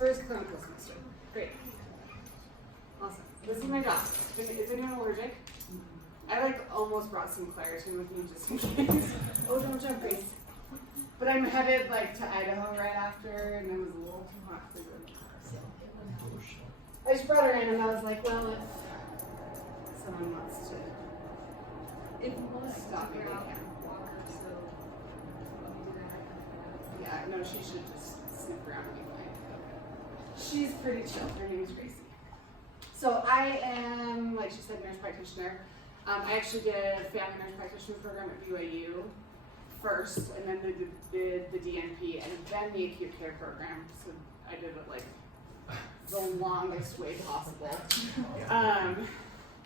First clinical semester. Great. Awesome. This is my dog. Is anyone allergic? I like almost brought some Claritin with me just in case. Oh, don't jump, Grace. But I'm headed like to Idaho right after, and it was a little too hot to go in the car. So I just brought her in, and I was like, well, if someone wants to, If you want to stop me, they out can. Walker, so do that. Yeah, no, she should just sleep around and be fine. She's pretty chill. Her name is Gracie. So I am, like she said, nurse practitioner. I actually did a family nurse practitioner program at BYU first, and then did the DNP, and then the acute care program. So I did it like the longest way possible.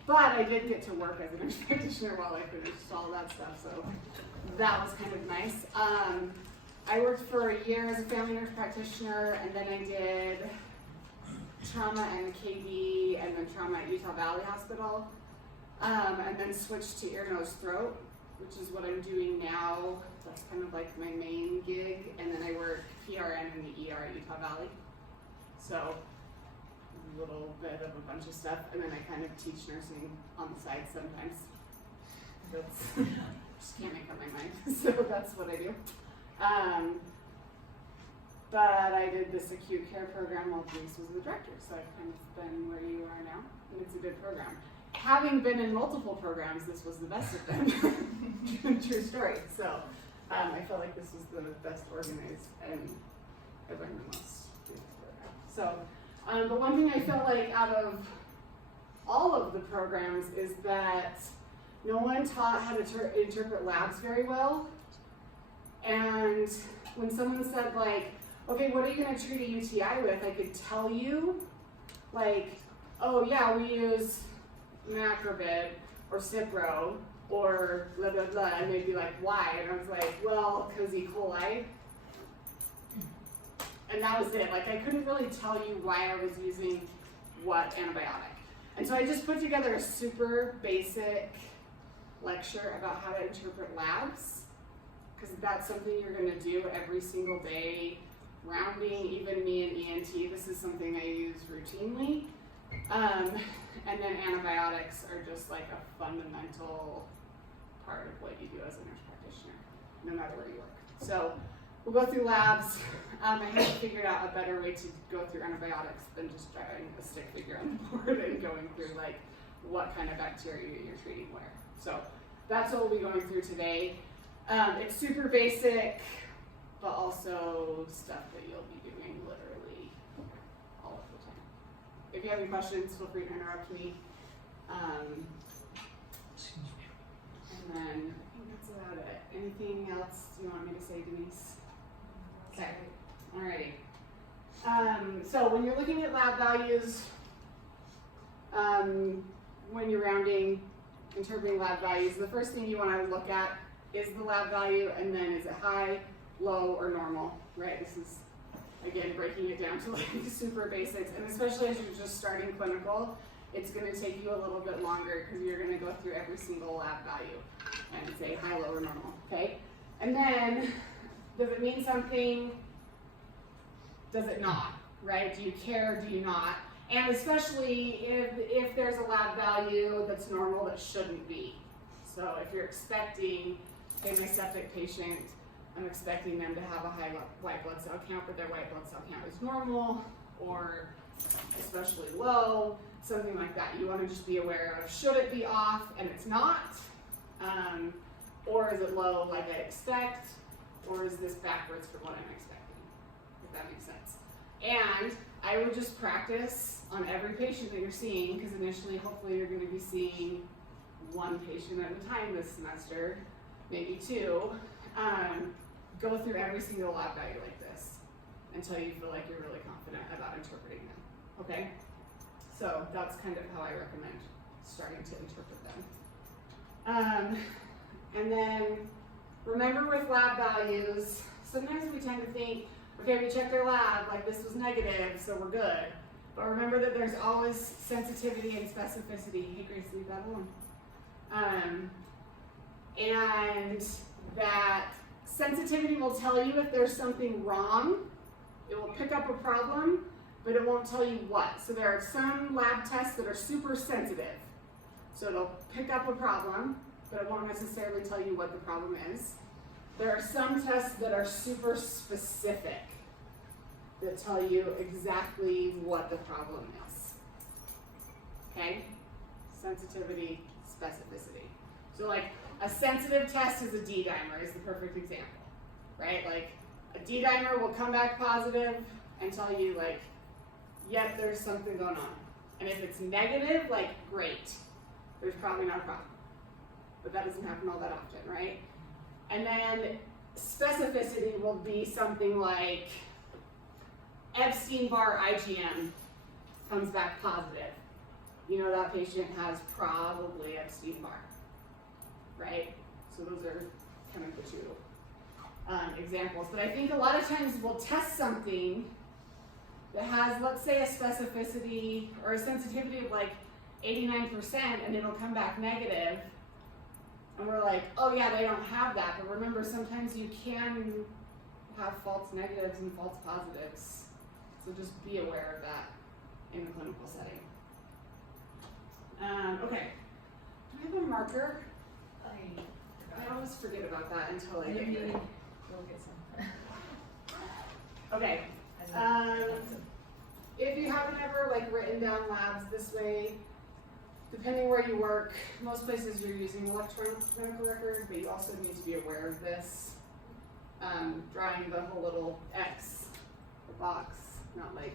But I did get to work as a nurse practitioner while I finished all that stuff, so that was kind of nice. I worked for a year as a family nurse practitioner, and then I did trauma and KB, and then trauma at Utah Valley Hospital, and then switched to ear, nose, throat, which is what I'm doing now. That's kind of like my main gig, and then I work PRN in the ER at Utah Valley. So a little bit of a bunch of stuff, and then I kind of teach nursing on the side sometimes. That's just can't make up my mind, so that's what I do. But I did this acute care program while Denise was the director, so I've kind of been where you are now, and it's a good program. Having been in multiple programs, this was the best of them. True story. So I felt like this was the best organized, and I learned the most through this program. So, but one thing I felt like out of all of the programs is that no one taught how to interpret labs very well. And when someone said like, okay, what are you going to treat a UTI with? I could tell you, like, oh yeah, we use macrobid or Cipro or blah, blah, blah, and they'd be like, why? And I was like, well, because E. coli. And that was it. Like, I couldn't really tell you why I was using what antibiotic. And so I just put together a super basic lecture about how to interpret labs, because that's something you're going to do every single day. Rounding, even me and ENT, this is something I use routinely. And then antibiotics are just like a fundamental part of what you do as a nurse practitioner, no matter where you work. So we'll go through labs. I haven't figured out a better way to go through antibiotics than just drawing a stick figure on the board and going through like what kind of bacteria you're treating where. So that's what we'll be going through today. It's super basic, but also stuff that you'll be doing literally all of the time. If you have any questions, feel free to interrupt me. And then I think that's about it. Anything else you want me to say, Denise? Okay, alrighty. So when you're looking at lab values, when you're rounding, interpreting lab values, the first thing you want to look at is the lab value, and then is it high, low, or normal, right? This is, again, breaking it down to like super basics, and especially as you're just starting clinical, it's going to take you a little bit longer because you're going to go through every single lab value and say high, low, or normal, okay? And then, does it mean something? Does it not, right? Do you care, do you not? And especially if there's a lab value that's normal that shouldn't be. So if you're expecting, say my septic patient, I'm expecting them to have a high white blood cell count, but their white blood cell count is normal, or especially low, something like that. You want to just be aware of, should it be off and it's not? Or is it low like I expect? Or is this backwards from what I'm expecting? If that makes sense. And I would just practice on every patient that you're seeing, because initially, hopefully, you're going to be seeing one patient at a time this semester, maybe two. Go through every single lab value like this until you feel like you're really confident about interpreting them, okay? So that's kind of how I recommend starting to interpret them. And then remember with lab values, sometimes we tend to think, okay, we checked our lab, like this was negative, so we're good. But remember that there's always sensitivity and specificity. Hey Grace, leave that alone. And that sensitivity will tell you if there's something wrong. It will pick up a problem, but it won't tell you what. So there are some lab tests that are super sensitive. So it'll pick up a problem, but it won't necessarily tell you what the problem is. There are some tests that are super specific that tell you exactly what the problem is. Okay? Sensitivity, specificity. So like a sensitive test is a D-dimer is the perfect example, right? Like a D-dimer will come back positive and tell you like, yep, there's something going on. And if it's negative, like great, there's probably not a problem. But that doesn't happen all that often, right? And then specificity will be something like Epstein-Barr IgM comes back positive. You know that patient has probably Epstein-Barr, right? So those are kind of the two examples. But I think a lot of times we'll test something that has, let's say, a specificity or a sensitivity of like 89%, and it'll come back negative. And we're like, oh yeah, they don't have that. But remember, sometimes you can have false negatives and false positives. So just be aware of that in the clinical setting. Okay, do I have a marker? I always forget about that until I get here. Go get some. Okay, if you haven't ever like written down labs this way, depending where you work, most places you're using electronic medical record, but you also need to be aware of this. Drawing the whole little X, the box, not like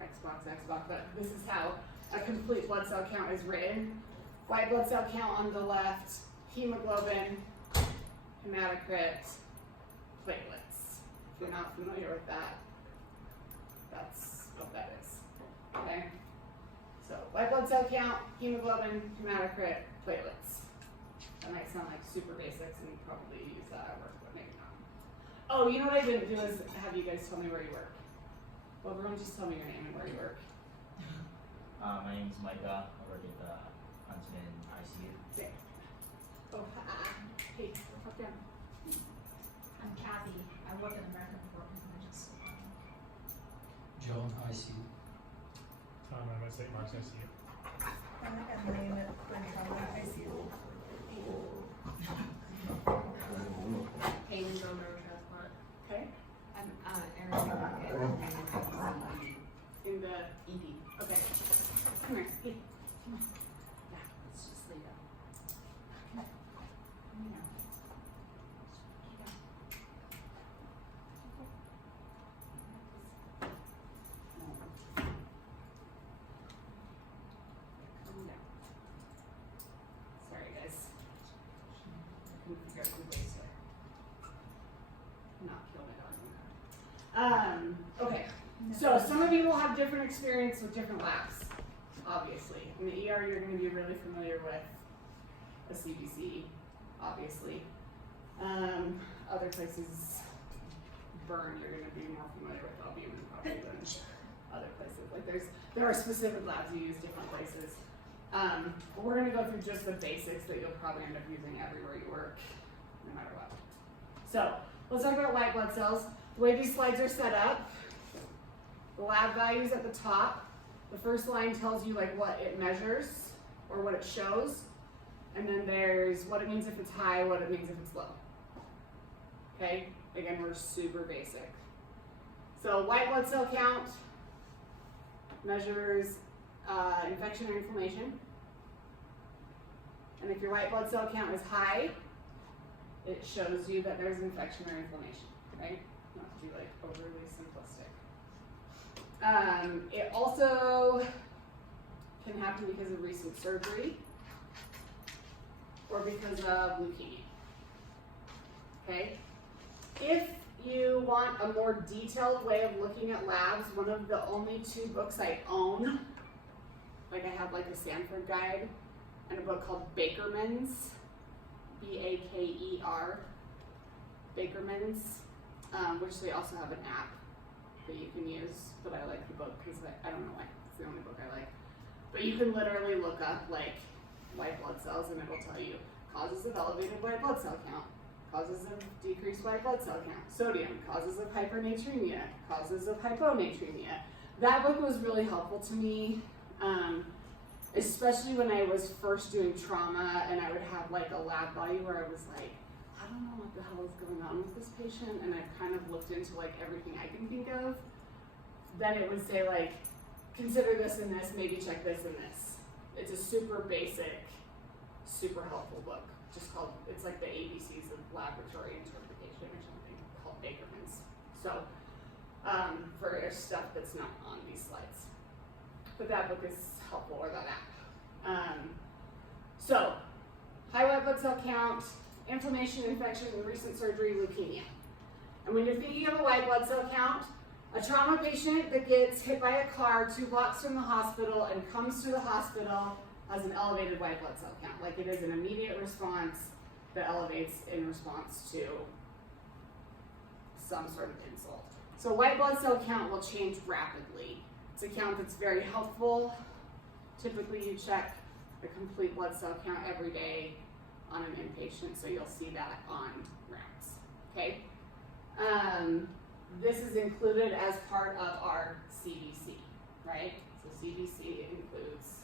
Xbox, but this is how a complete blood cell count is written. White blood cell count on the left, hemoglobin, hematocrit, platelets. If you're not familiar with that, that's what that is, okay? So white blood cell count, hemoglobin, hematocrit, platelets. That might sound like super basics and you probably use that at work, but maybe not. Oh, you know what I didn't do is have you guys tell me where you work. Well, everyone just tell me your name and where you work. My name is Micah. I work at the Huntsman ICU. Okay. Oh, hey, fuck down. I'm Kathy. I work in American Department of Emergency. Joan ICU. I'm at St. Mark's ICU. I'm at William at ICU. Hayden Donor Transplant. Okay. I'm Erin In the ED. okay. Come here. Hey. Come on. Yeah, Let's just leave it. come here. Calm down. Sorry, guys. I couldn't figure out a good way to not kill my dog. Okay. So some of you will have different experience with different labs, obviously. In the ER, you're going to be really familiar with a CBC, obviously. Other places, burn, you're going to be more familiar with albumin probably than other places. Like there are specific labs you use different places. But we're going to go through just the basics that you'll probably end up using everywhere you work, no matter what. So let's talk about white blood cells. The way these slides are set up, the lab values at the top. The first line tells you like what it measures or what it shows. And then there's what it means if it's high, what it means if it's low. Okay, again, we're super basic. So white blood cell count measures infection or inflammation. And if your white blood cell count is high, it shows you that there's infection or inflammation, right? Not to be like overly simplistic. It also can happen because of recent surgery or because of leukemia. Okay? If you want a more detailed way of looking at labs, one of the only two books I own, like I have like a Sanford guide and a book called Bakerman's, B-A-K-E-R, Bakerman's, which they also have an app that you can use, but I like the book because I don't know why, it's the only book I like. But you can literally look up like white blood cells and it'll tell you causes of elevated white blood cell count, causes of decreased white blood cell count, sodium, causes of hypernatremia, causes of hyponatremia, that book was really helpful to me, especially when I was first doing trauma and I would have like a lab value where I was like, I don't know what the hell is going on with this patient, and I've kind of looked into like everything I can think of. Then it would say like, consider this and this, maybe check this and this. It's a super basic, super helpful book. Just called, it's like the ABCs of laboratory interpretation or something, called Bakerman's. So, for stuff that's not on these slides. But that book is helpful, or that app. So, high white blood cell count, inflammation, infection, recent surgery, leukemia. And when you're thinking of a white blood cell count, a trauma patient that gets hit by a car 2 blocks from the hospital and comes to the hospital has an elevated white blood cell count. Like it is an immediate response that elevates in response to some sort of insult. So white blood cell count will change rapidly. It's a count that's very helpful. Typically you check the complete blood cell count every day on an inpatient, so you'll see that on rounds, okay? This is included as part of our CBC, right? So CBC includes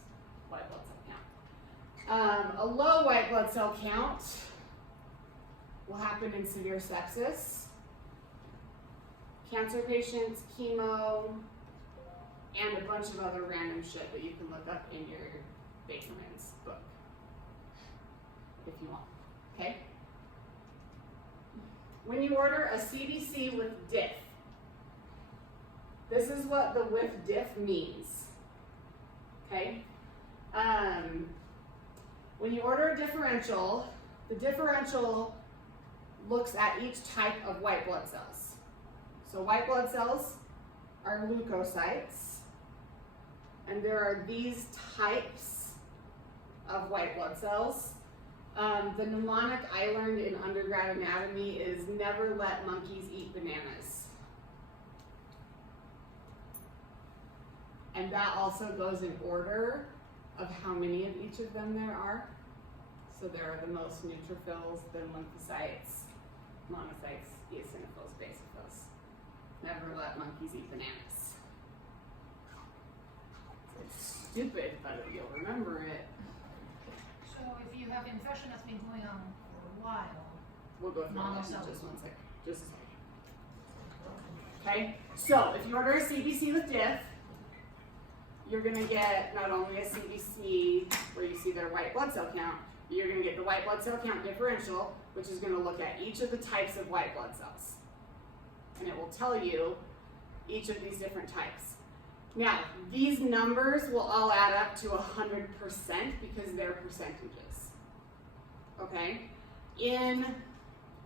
white blood cell count. A low white blood cell count will happen in severe sepsis, cancer patients, chemo, and a bunch of other random shit that you can look up in your Bakerman's book, if you want, okay? When you order a CBC with diff, this is what the with diff means, okay? When you order a differential, the differential looks at each type of white blood cells. So white blood cells are leukocytes, and there are these types of white blood cells. The mnemonic I learned in undergrad anatomy is never let monkeys eat bananas. And that also goes in order of how many of each of them there are. So there are the most neutrophils, then lymphocytes, monocytes, eosinophils, basophils. Never let monkeys eat bananas. It's stupid, but you'll remember it. So if you have infection that's been going on for a while, We'll go through that in Monocells. just one second. Just a second. Okay, so if you order a CBC with diff, you're gonna get not only a CBC where you see their white blood cell count, but you're gonna get the white blood cell count differential, which is gonna look at each of the types of white blood cells. And it will tell you each of these different types. Now, these numbers will all add up to 100% because they're percentages, okay? In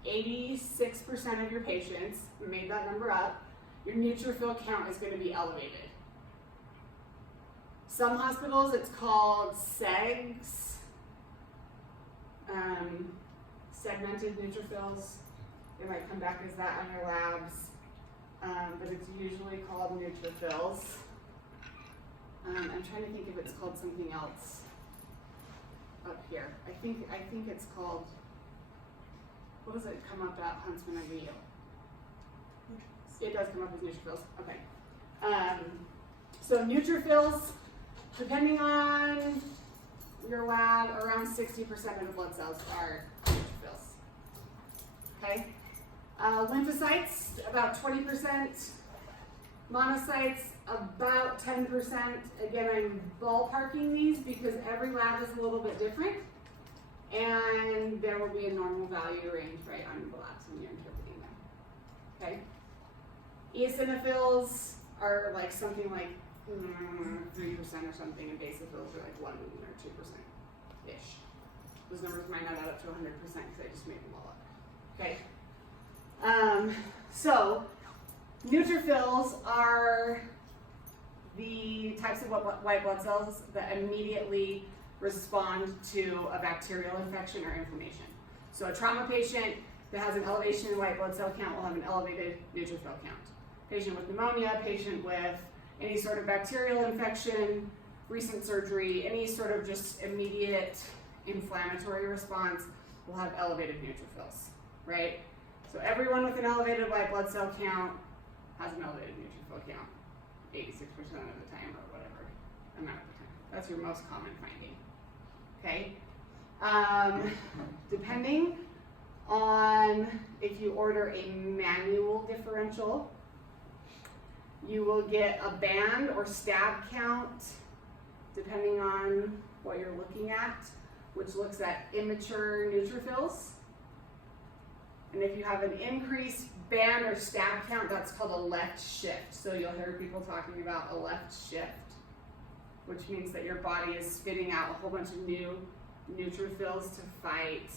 86% of your patients, we made that number up, your neutrophil count is gonna be elevated. Some hospitals, it's called SEGs, segmented neutrophils. They might come back as that on your labs, but it's usually called neutrophils. I'm trying to think if it's called something else up here. I think it's called, what does it come up at Huntsman and Rio? It does come up as neutrophils, okay. So neutrophils, depending on your lab, around 60% of the blood cells are neutrophils, okay? Lymphocytes, about 20%. Monocytes, about 10%. Again, I'm ballparking these because every lab is a little bit different, and there will be a normal value range right on the labs when you're interpreting them, okay? Eosinophils are like something like 3% or something, and basophils are like 1 or 2%-ish. Those numbers might not add up to 100% because I just made them all up, okay? So, neutrophils are the types of white blood cells that immediately respond to a bacterial infection or inflammation. So a trauma patient that has an elevation in white blood cell count will have an elevated neutrophil count. Patient with pneumonia, patient with any sort of bacterial infection, recent surgery, any sort of just immediate inflammatory response will have elevated neutrophils, right? So everyone with an elevated white blood cell count has an elevated neutrophil count. 86% of the time or whatever amount of the time. That's your most common finding. Okay? Depending on if you order a manual differential, you will get a band or stab count depending on what you're looking at, which looks at immature neutrophils. And if you have an increased band or stab count, that's called a left shift. So you'll hear people talking about a left shift, which means that your body is spitting out a whole bunch of new neutrophils to fight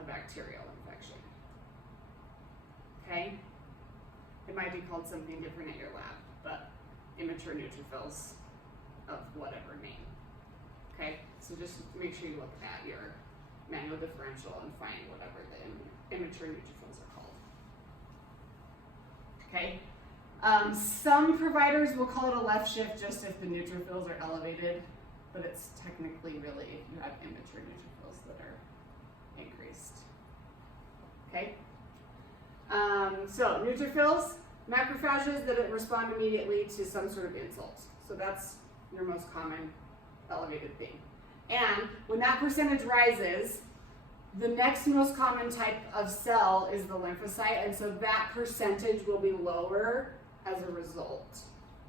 a bacterial infection. Okay? It might be called something different at your lab, but immature neutrophils of whatever name. Okay? So just make sure you look at your manual differential and find whatever the immature neutrophils are called. Okay? Some providers will call it a left shift just if the neutrophils are elevated, but it's technically really if you have immature neutrophils that are increased. Okay? So neutrophils, macrophages that respond immediately to some sort of insult. So that's your most common elevated thing. And when that percentage rises, the next most common type of cell is the lymphocyte, and so that percentage will be lower as a result.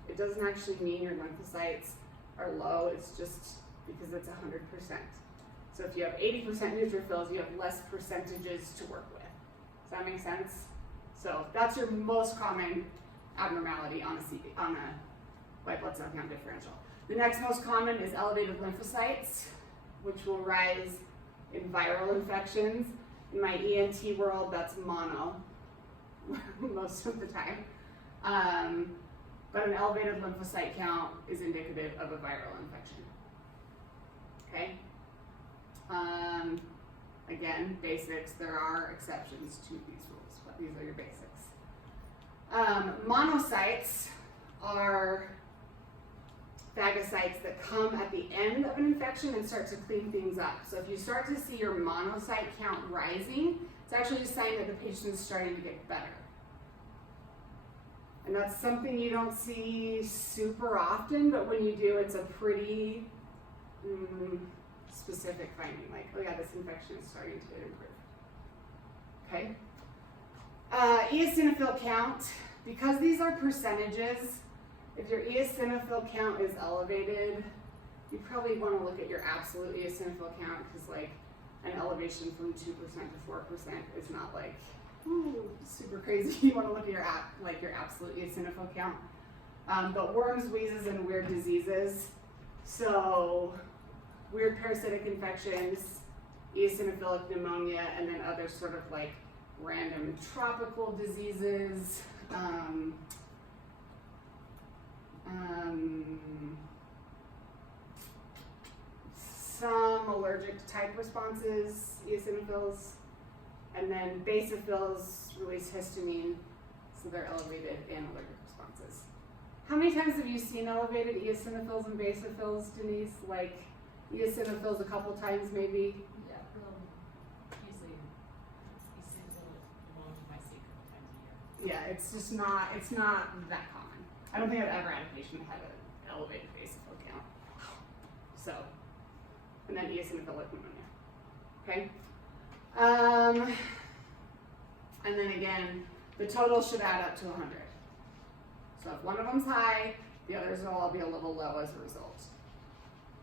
It doesn't actually mean your lymphocytes are low, it's just because it's 100%. So if you have 80% neutrophils, you have less percentages to work with. Does that make sense? So that's your most common abnormality on a white blood cell count differential. The next most common is elevated lymphocytes, which will rise in viral infections. In my ENT world, that's mono most of the time. But an elevated lymphocyte count is indicative of a viral infection. Okay? Again, basics, there are exceptions to these rules, but these are your basics. Monocytes are phagocytes that come at the end of an infection and start to clean things up. So if you start to see your monocyte count rising, it's actually a sign that the patient is starting to get better. And that's something you don't see super often, but when you do, it's a pretty specific finding, like, oh yeah, this infection is starting to improve. Okay? Eosinophil count, because these are percentages, if your eosinophil count is elevated, you probably want to look at your absolute eosinophil count, because like an elevation from 2% to 4% is not like super crazy. You want to look at your absolute eosinophil count. But worms, wheezes, and weird diseases. So weird parasitic infections, eosinophilic pneumonia, and then other sort of like random tropical diseases. Some allergic type responses, eosinophils, and then basophils release histamine, so they're elevated in allergic responses. How many times have you seen elevated eosinophils and basophils, Denise? Like eosinophils a couple times maybe? Yeah, usually you see a little among my see a couple times a year. Yeah, it's not that common. I don't think I've ever had a patient that had an elevated basophil count. So, and then eosinophilic pneumonia. Okay? And then again, the total should add up to 100. So if one of them's high, the others will all be a little low as a result.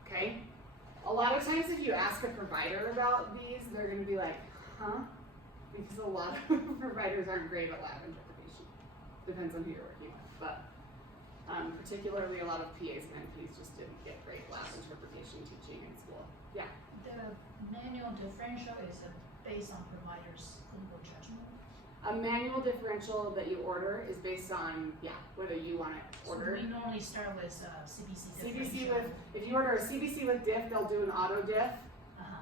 Okay? A lot of times if you ask a provider about these, they're going to be like, huh? Because a lot of providers aren't great at lab interpretation. Depends on who you're working with. But particularly a lot of PAs and NPs just didn't get great lab interpretation teaching in school. Yeah? The manual differential is based on provider's clinical judgment. A manual differential that you order is based on, whether you want it ordered. So we normally start with CBC differential. CBC with, if you order a CBC with diff, they'll do an auto diff,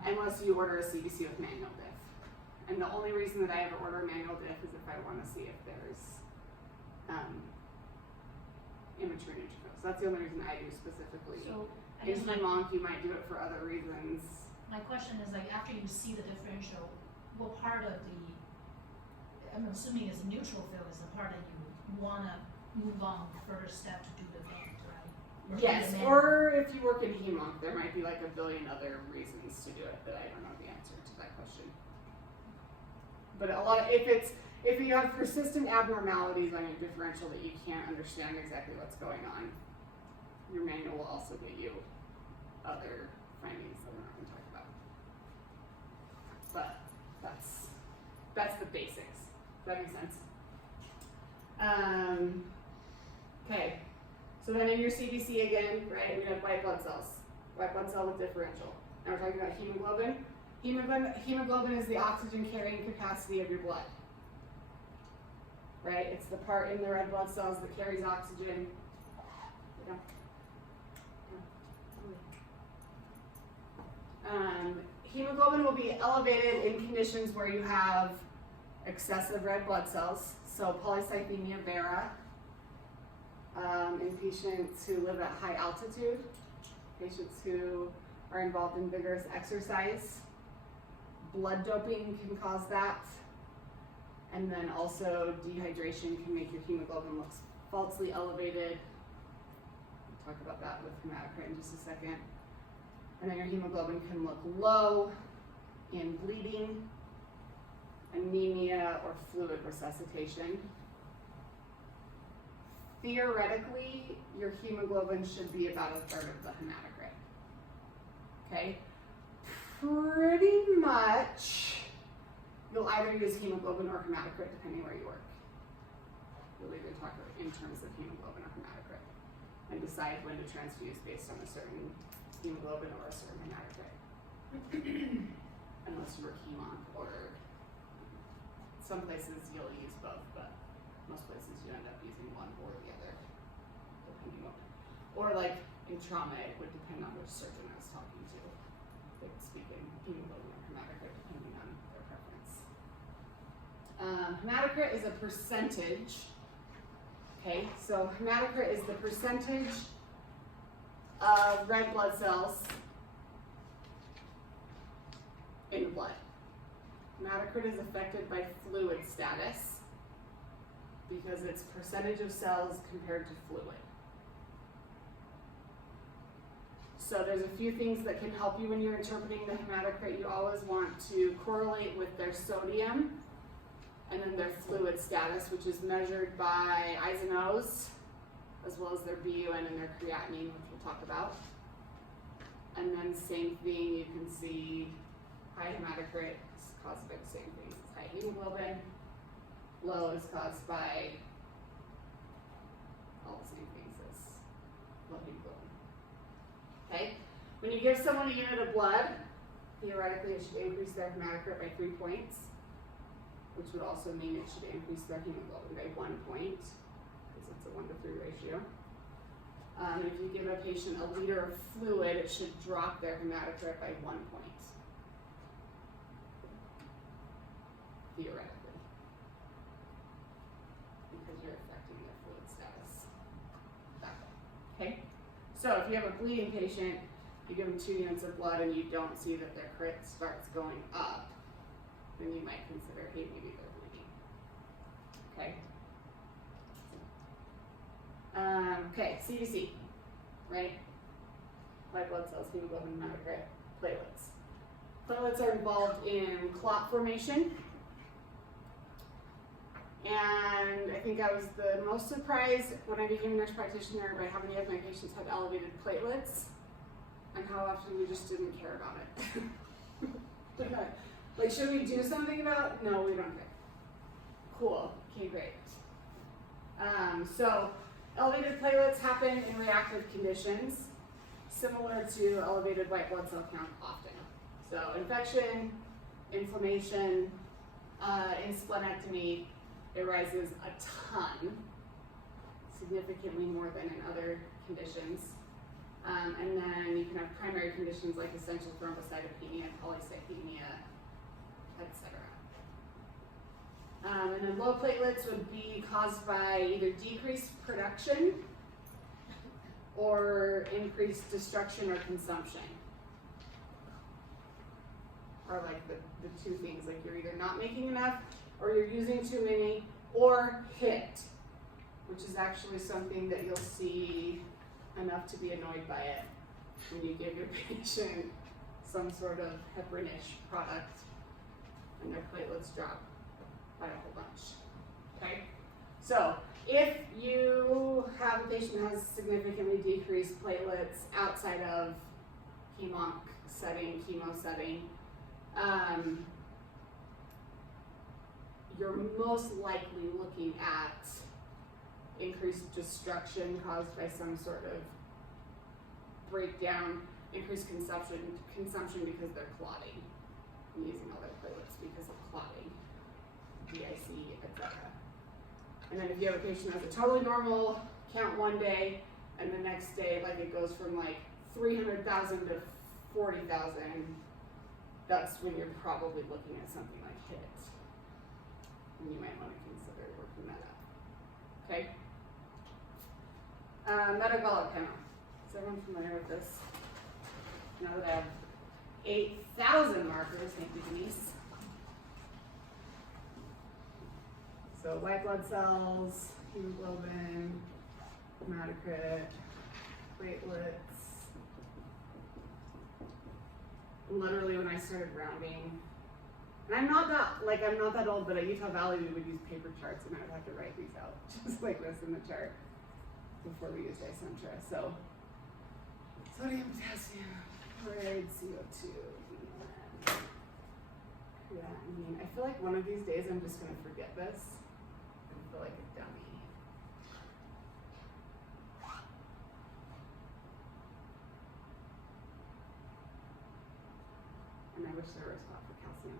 unless you order a CBC with manual diff. And the only reason that I ever order a manual diff is if I want to see if there's immature neutrophils. So that's the only reason I do specifically. So I guess In monk, you might do it for other reasons. my question is like after you see the differential, what part of the, I'm assuming is neutrophil is the part that you wanna move on first step to do the vent, right? Or do Yes, the manual. or if you work in hemonc, there might be like a billion other reasons to do it that I don't know the answer to that question. But a lot of, if you have persistent abnormalities on your differential that you can't understand exactly what's going on, your manual will also get you other findings that we're not going to talk about. But that's the basics. Does that make sense? Okay. So then in your CBC again, right, we have white blood cells. White blood cell with differential. Now we're talking about hemoglobin. Hemoglobin is the oxygen carrying capacity of your blood. Right? It's the part in the red blood cells that carries oxygen. Yeah. Hemoglobin will be elevated in conditions where you have excessive red blood cells, so polycythemia vera, in patients who live at high altitude, patients who are involved in vigorous exercise. Blood doping can cause that, and then also dehydration can make your hemoglobin look falsely elevated. We'll talk about that with hematocrit in just a second. And then your hemoglobin can look low in bleeding, anemia, or fluid resuscitation. Theoretically, your hemoglobin should be about a third of the hematocrit. Okay? Pretty much, you'll either use hemoglobin or hematocrit depending where you work. You'll either talk in terms of hemoglobin or hematocrit and decide when to transfuse based on a certain hemoglobin or a certain hematocrit. Unless you work hemonc, or some places you'll use both, but most places you end up using one or the other, depending on. Or like in trauma, it would depend on which surgeon I was talking to. They would speak in hemoglobin or hematocrit depending on their preference. Hematocrit is a percentage. Okay, so hematocrit is the percentage of red blood cells in the blood. Hematocrit is affected by fluid status because it's percentage of cells compared to fluid. So there's a few things that can help you when you're interpreting the hematocrit. You always want to correlate with their sodium and then their fluid status, which is measured by I's and O's, as well as their BUN and their creatinine, which we'll talk about. And then same thing, you can see high hematocrit is caused by the same things as high hemoglobin. Low is caused by all the same things as low hemoglobin. Okay? When you give someone a unit of blood, theoretically it should increase their hematocrit by 3 points, which would also mean it should increase their hemoglobin by 1 point, because it's a 1 to 3 ratio. If you give a patient a liter of fluid, it should drop their hematocrit by 1 point, theoretically, because you're affecting their fluid status that way. Okay? So if you have a bleeding patient, you give them 2 units of blood and you don't see that their crit starts going up, then you might consider, hey, maybe they're bleeding. Okay? Okay, CBC, right? White blood cells, hemoglobin, hematocrit, platelets. Platelets are involved in clot formation. And I think I was the most surprised when I became a nurse practitioner by how many of my patients had elevated platelets and how often we just didn't care about it. Like, should we do something about it? No, we don't care. Cool, okay, great. So elevated platelets happen in reactive conditions, similar to elevated white blood cell count often. So infection, inflammation, in splenectomy, it rises a ton, significantly more than in other conditions. And then you can have primary conditions like essential thrombocytopenia, polycythemia, etc. And then low platelets would be caused by either decreased production or increased destruction or consumption. Or like the 2 things, like you're either not making enough or you're using too many, or hit. which is actually something that you'll see enough to be annoyed by it when you give your patient some sort of heparin-ish product and their platelets drop by a whole bunch. Okay? So, if you have a patient who has significantly decreased platelets outside of chemo setting, you're most likely looking at increased destruction caused by some sort of breakdown, increased consumption because they're clotting, and using all their platelets because of clotting, DIC, etc. And then if you have a patient who has a totally normal count one day, and the next day, like it goes from like 300,000 to 40,000, that's when you're probably looking at something like HIT. And you might want to consider working that up. Okay? Metabolic panel. Is everyone familiar with this? Now that I have 8,000 markers, thank you, Denise. So white blood cells, hemoglobin, hematocrit, platelets. Literally when I started rounding, and I'm not that old, but at Utah Valley we would use paper charts and I would have to write these out, just like this in the chart, before we used icentra. So, sodium, potassium, chloride, CO2, creatinine. I feel like one of these days I'm just gonna forget this and feel like a dummy. And I wish there were a spot for calcium.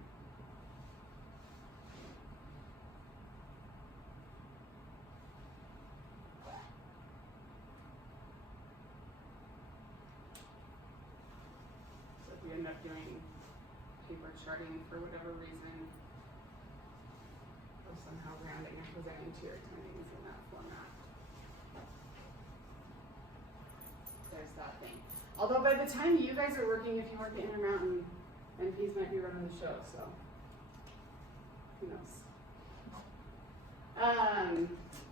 So if you end up doing paper charting for whatever reason, or somehow rounding and presenting to your attendees in that format, there's that thing. Although by the time you guys are working, if you work at Intermountain, NPs might be running the show, so who knows.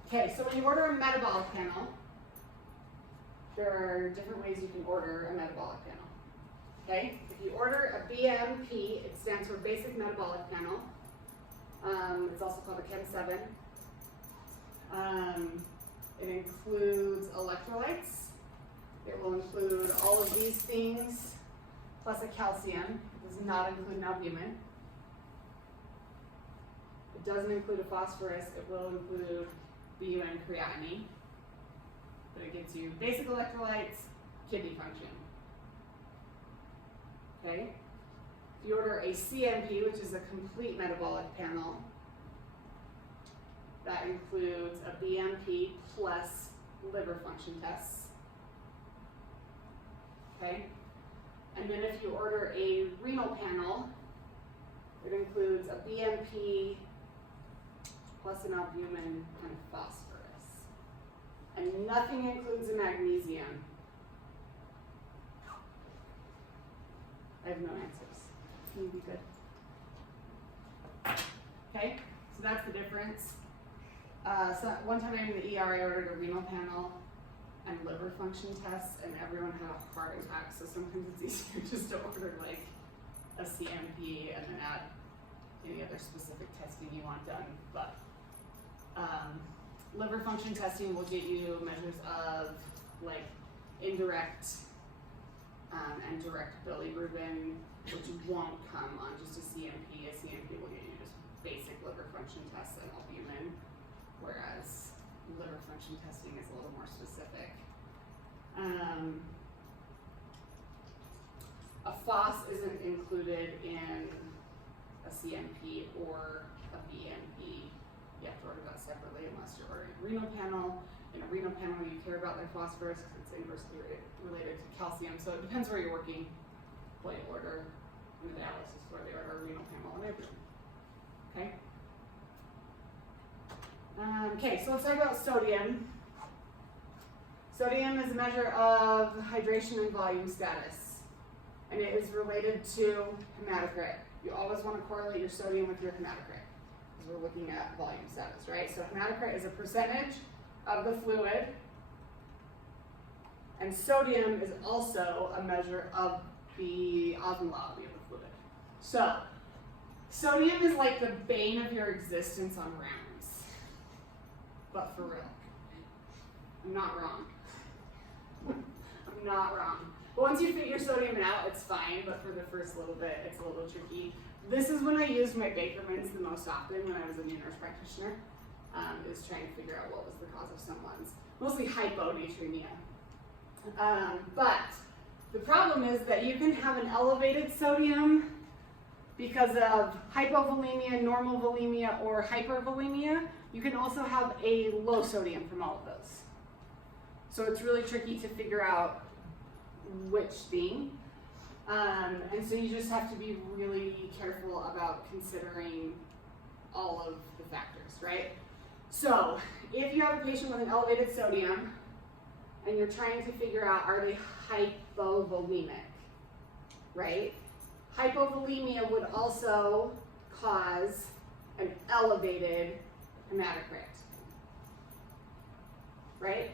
Okay, so when you order a metabolic panel, there are different ways you can order a metabolic panel. Okay, if you order a BMP, it stands for Basic Metabolic Panel. It's also called a Chem 7. It includes electrolytes. It will include all of these things, plus a calcium. It does not include an albumin. It doesn't include a phosphorus. It will include BU and creatinine. But it gives you basic electrolytes, kidney function. Okay? If you order a CMP, which is a complete metabolic panel, that includes a BMP plus liver function tests. Okay? And then if you order a renal panel, it includes a BMP plus an albumin and phosphorus. And nothing includes a magnesium. I have no answers. Can you be good? Okay, so that's the difference. So one time in the ER, I ordered a renal panel and liver function tests, and everyone had a heart attack. So sometimes it's easier just to order like a CMP and then add any other specific testing you want done. But liver function testing will get you measures of like indirect and direct bilirubin, which won't come on just a CMP. A CMP will get you just basic liver function tests and albumin, whereas liver function testing is a little more specific. A phos isn't included in a CMP or a BMP. You have to order that separately unless you're ordering a renal panel. In a renal panel, you care about their phosphorus because it's inversely related to calcium. So it depends where you're working, what you order. In the dialysis floor, they order a renal panel and everything. Okay? Okay, so let's talk about sodium. Sodium is a measure of hydration and volume status, and it is related to hematocrit. You always want to correlate your sodium with your hematocrit, because we're looking at volume status, right? So hematocrit is a percentage of the fluid, and sodium is also a measure of the osmolality of the fluid. So, sodium is like the bane of your existence on rounds. But for real. I'm not wrong. I'm not wrong. But once you figure sodium out, it's fine, but for the first little bit, it's a little tricky. This is when I used my Bakermans the most often when I was a new nurse practitioner, is trying to figure out what was the cause of someone's, mostly hyponatremia. But the problem is that you can have an elevated sodium because of hypovolemia, normal volemia, or hypervolemia. You can also have a low sodium from all of those. So it's really tricky to figure out which thing. And so you just have to be really careful about considering all of the factors, right? So if you have a patient with an elevated sodium and you're trying to figure out, are they hypovolemic, right? Hypovolemia would also cause an elevated hematocrit, right?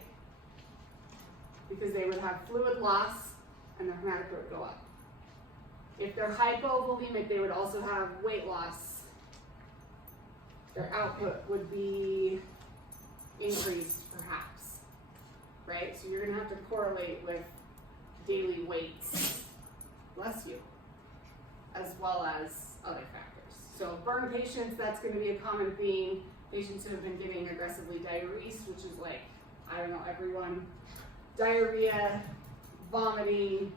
Because they would have fluid loss and their hematocrit would go up. If they're hypovolemic, they would also have weight loss. Their output would be increased, perhaps, right? So you're gonna have to correlate with daily weights, bless you, as well as other factors. So burn patients, that's gonna be a common theme. Patients who have been getting aggressively diuresed, which is like, I don't know, everyone. Diarrhea, vomiting,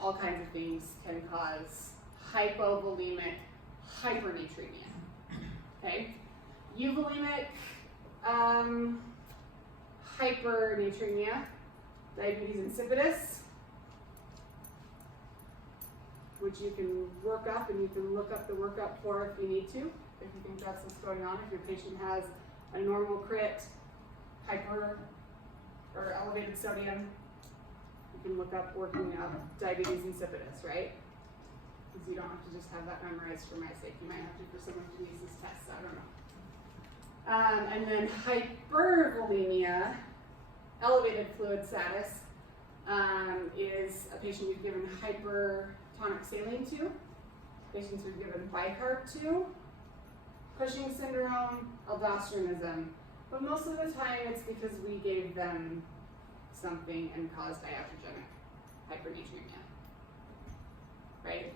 all kinds of things can cause hypovolemic hypernatremia. Okay? Euvolemic hypernatremia, diabetes insipidus, which you can work up and you can look up the workup for if you need to, if you think that's what's going on. If your patient has a normal crit, hyper or elevated sodium, you can look up working up diabetes insipidus, right? Because you don't have to just have that memorized for my sake. You might have to for someone who needs this test, I don't know. And then hypervolemia, elevated fluid status, is a patient you've given hypertonic saline to, patients who've given bicarb to, Cushing syndrome, aldosteronism. But most of the time it's because we gave them something and caused iatrogenic hypernatremia, right?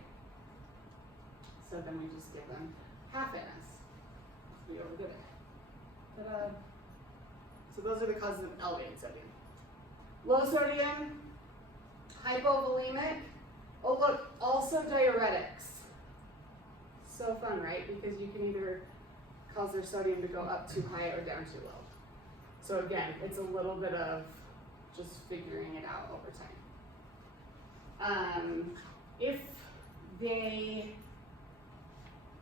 So then we just give them half NS. We overdid it. Ta-da. So those are the causes of elevated sodium. Low sodium, hypovolemic. Oh look, also diuretics. So fun, right? Because you can either cause their sodium to go up too high or down too low. So again, it's a little bit of just figuring it out over time.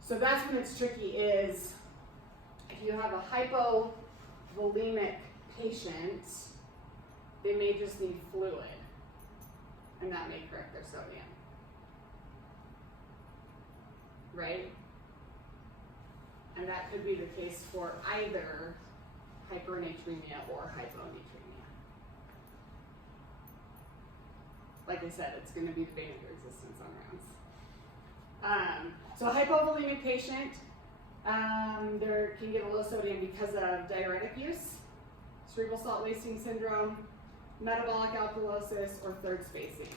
So that's when it's tricky is if you have a hypovolemic patient, they may just need fluid and that may correct their sodium. Right? And that could be the case for either hypernatremia or hyponatremia. Like I said, it's going to be the bane of your existence on rounds. So a hypovolemic patient, there can get a low sodium because of diuretic use, cerebral salt wasting syndrome, metabolic alkalosis, or third spacing.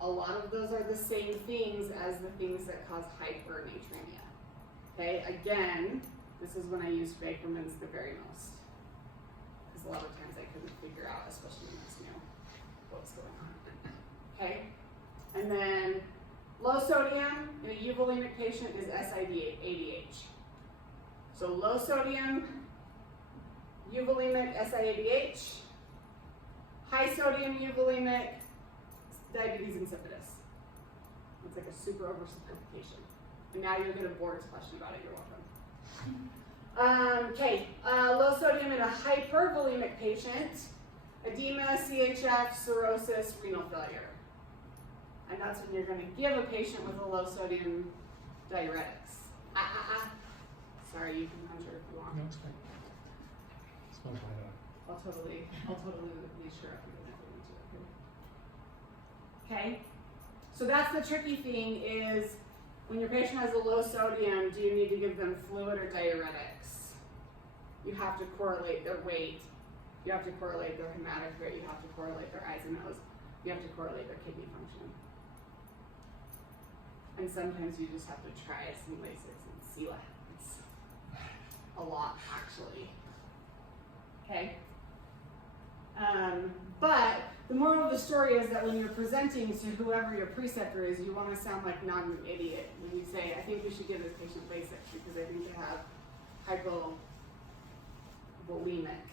A lot of those are the same things as the things that cause hypernatremia. Okay, again, this is when I used Bakermans the very most. Because a lot of times I couldn't figure out, especially when I was new, what was going on. Okay, and then low sodium in a euvolemic patient is SIADH. So low sodium, euvolemic, SIADH. High sodium euvolemic, diabetes insipidus. It's like a super oversimplification. And now you'll get a board's question about it, you're welcome. Okay, low sodium in a hypervolemic patient, edema, CHF, cirrhosis, renal failure. And that's when you're gonna give a patient with a low sodium diuretics. Sorry, you can punch her if you want. No, it's fine. I'll find out. I'll totally be sure if we don't need to. Okay? So that's the tricky thing is when your patient has a low sodium, do you need to give them fluid or diuretics? You have to correlate their weight. You have to correlate their hematocrit. You have to correlate their eyes and nose. You have to correlate their kidney function. And sometimes you just have to try some Lasix and see what happens. A lot, actually. Okay? But the moral of the story is that when you're presenting to whoever your preceptor is, you want to sound like not an idiot when you say, I think we should give this patient Lasix because I think they have hypovolemic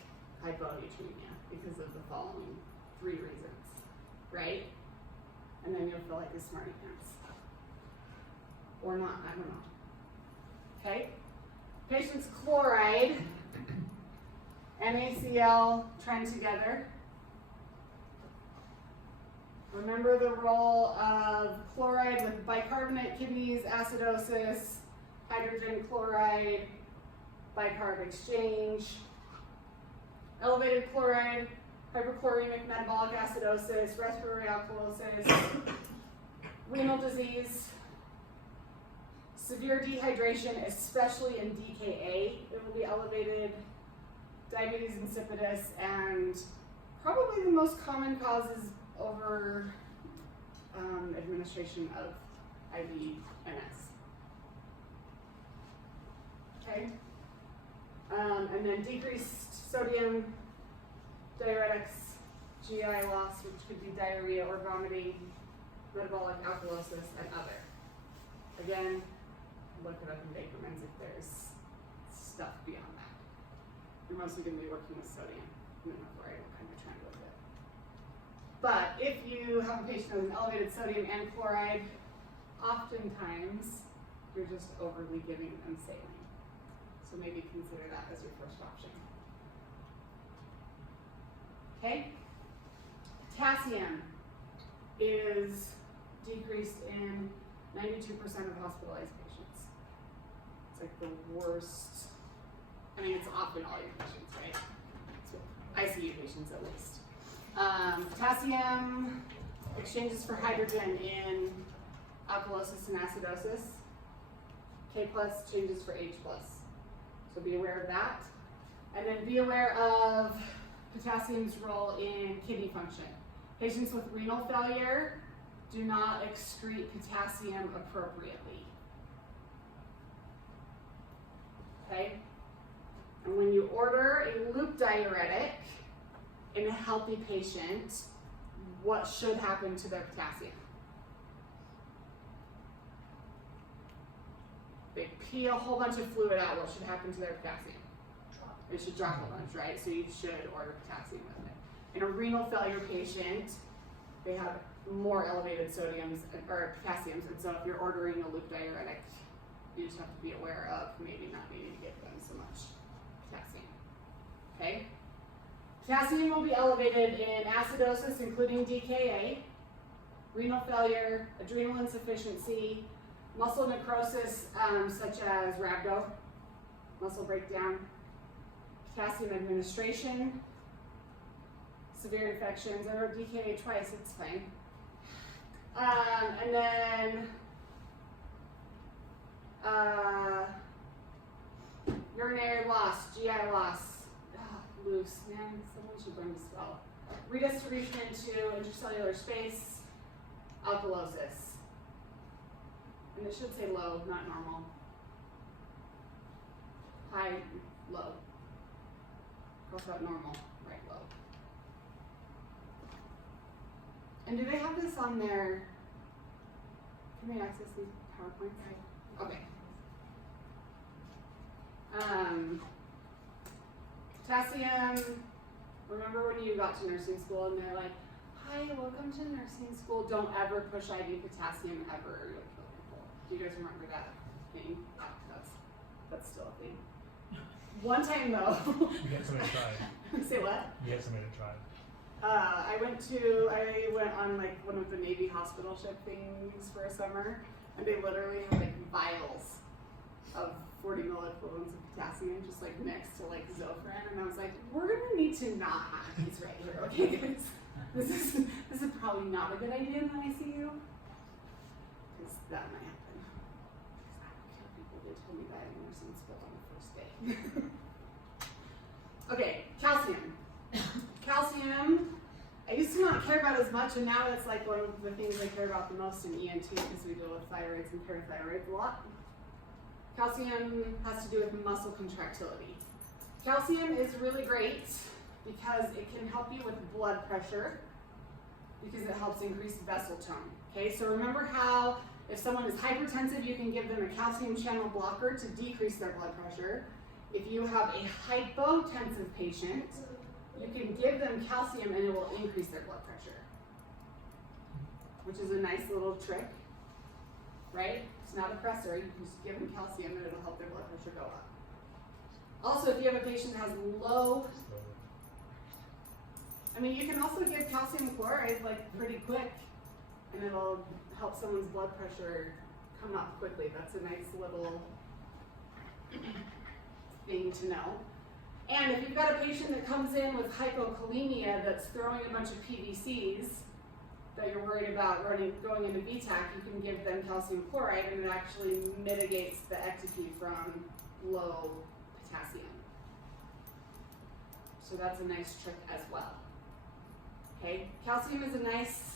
hyponatremia because of the following 3 reasons, right? And then you'll feel like a smarty pants. Or not, I don't know. Okay? Patient's chloride, NaCl trend together. Remember the role of chloride with bicarbonate kidneys, acidosis, hydrogen chloride, bicarb exchange. Elevated chloride, hyperchloremic metabolic acidosis, respiratory alkalosis, renal disease, severe dehydration, especially in DKA, it will be elevated, diabetes insipidus, and probably the most common cause is over administration of IV-NS. Okay? And then decreased sodium, diuretics, GI loss, which could be diarrhea or vomiting, metabolic alkalosis, and other. Again, look it up in Bakerman's if there's stuff beyond that. You're mostly going to be working with sodium, and then chloride will kind of trend with it. But if you have a patient with an elevated sodium and chloride, oftentimes you're just overly giving them saline. So maybe consider that as your first option. Okay? Potassium is decreased in 92% of hospitalized patients. It's like the worst. I mean, it's often all your patients, right? So ICU patients at least. Potassium exchanges for hydrogen in alkalosis and acidosis. K+ changes for H+. So be aware of that. And then be aware of potassium's role in kidney function. Patients with renal failure do not excrete potassium appropriately. Okay? And when you order a loop diuretic in a healthy patient, what should happen to their potassium? They pee a whole bunch of fluid out, what should happen to their potassium? It should drop a bunch, right? So you should order potassium with it. In a renal failure patient, they have more elevated sodiums or potassiums, and so if you're ordering a loop diuretic, you just have to be aware of maybe not needing to give them so much potassium. Okay? Potassium will be elevated in acidosis, including DKA, renal failure, adrenal insufficiency, muscle necrosis, such as rhabdo, muscle breakdown, potassium administration, severe infections. I wrote DKA twice, it's fine. And then urinary loss, GI loss. Loose, man, someone should learn to spell. Redistribution into intercellular space, alkalosis. And it should say low, not normal. High, low. Cross out normal, right, low. And do they have this on their, can they access these PowerPoints? Okay. Potassium, remember when you got to nursing school and they're like, hi, welcome to nursing school, don't ever push IV potassium ever, you'll kill people. Do you guys remember that thing? That's still a thing. One time though. We had somebody try. Say what? We had somebody try. I went on like one of the Navy hospital ship things for a summer, and they literally had like vials of 40 milliequivalents of potassium just like next to like Zofran, and I was like, we're gonna need to not have these right here, okay guys? This is probably not a good idea in the ICU, because that might happen. Because I don't kill people, they told me that in nursing school on the first day. Okay, calcium. Calcium, I used to not care about as much, and now it's like one of the things I care about the most in ENT because we deal with thyroids and parathyroids a lot. Calcium has to do with muscle contractility. Calcium is really great because it can help you with blood pressure because it helps increase vessel tone. Okay, so remember how if someone is hypertensive, you can give them a calcium channel blocker to decrease their blood pressure. If you have a hypotensive patient, you can give them calcium and it will increase their blood pressure, which is a nice little trick, right? It's not a pressor, you can just give them calcium and it'll help their blood pressure go up. Also, if you have a patient that has low, I mean, you can also give calcium chloride like pretty quick and it'll help someone's blood pressure come up quickly. That's a nice little thing to know. And if you've got a patient that comes in with hypokalemia that's throwing a bunch of PVCs that you're worried about going into VTAC, you can give them calcium chloride and it actually mitigates the ectopy from low potassium. So that's a nice trick as well. Okay, calcium is a nice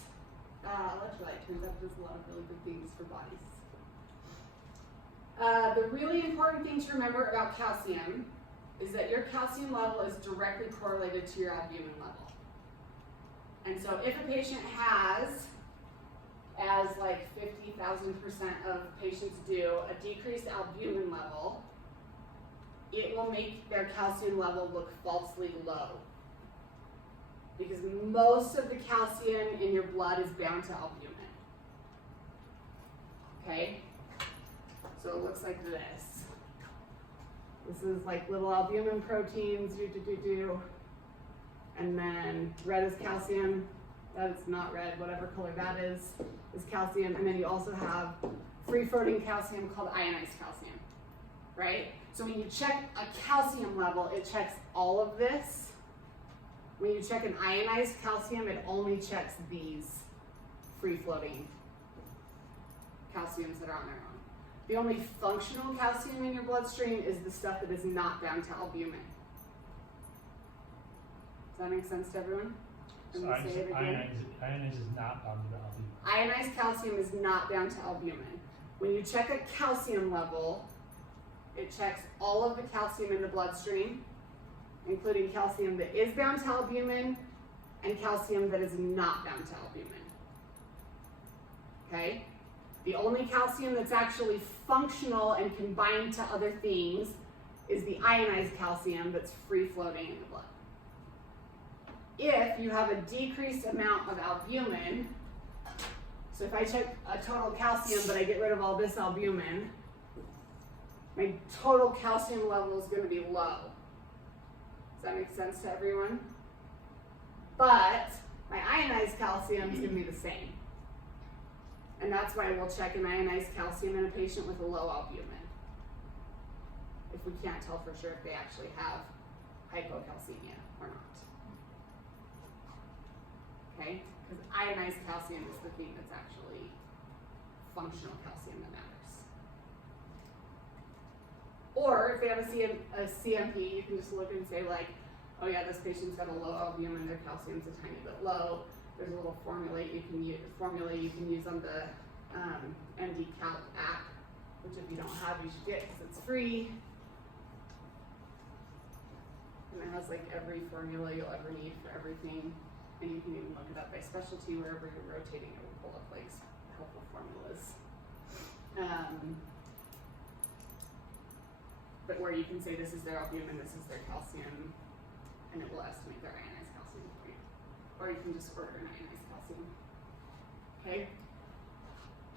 electrolyte. Turns out it does a lot of really good things for bodies. The really important thing to remember about calcium is that your calcium level is directly correlated to your albumin level. And so if a patient has, as like 50,000% of patients do, a decreased albumin level, it will make their calcium level look falsely low. Because most of the calcium in your blood is bound to albumin. Okay? So it looks like this. This is like little albumin proteins, and then red is calcium. That is not red, whatever color that is calcium. And then you also have free-floating calcium called ionized calcium, right? So when you check a calcium level, it checks all of this. When you check an ionized calcium, it only checks these free-floating calciums that are on their own. The only functional calcium in your bloodstream is the stuff that is not bound to albumin. Does that make sense to everyone? So ionized is not bound to albumin. Ionized calcium is not bound to albumin. When you check a calcium level, it checks all of the calcium in the bloodstream, including calcium that is bound to albumin and calcium that is not bound to albumin. Okay? The only calcium that's actually functional and can bind to other things is the ionized calcium that's free floating in the blood. If you have a decreased amount of albumin, so if I check a total calcium but I get rid of all this albumin, my total calcium level is going to be low. Does that make sense to everyone? But my ionized calcium is going to be the same. And that's why we'll check an ionized calcium in a patient with a low albumin, if we can't tell for sure if they actually have hypocalcemia or not. Okay? Because ionized calcium is the thing that's actually functional calcium that matters. Or if they have a CMP, you can just look and say like, oh yeah, this patient's got a low albumin, their calcium's a tiny bit low. There's a little formula you can use on the MD Calc app, which if you don't have, you should get because it's free. And it has like every formula you'll ever need for everything. And you can even look it up by specialty wherever you're rotating. It will pull up like helpful formulas. But where you can say this is their albumin, this is their calcium, and it will estimate their ionized calcium for you. Or you can just order an ionized calcium. Okay?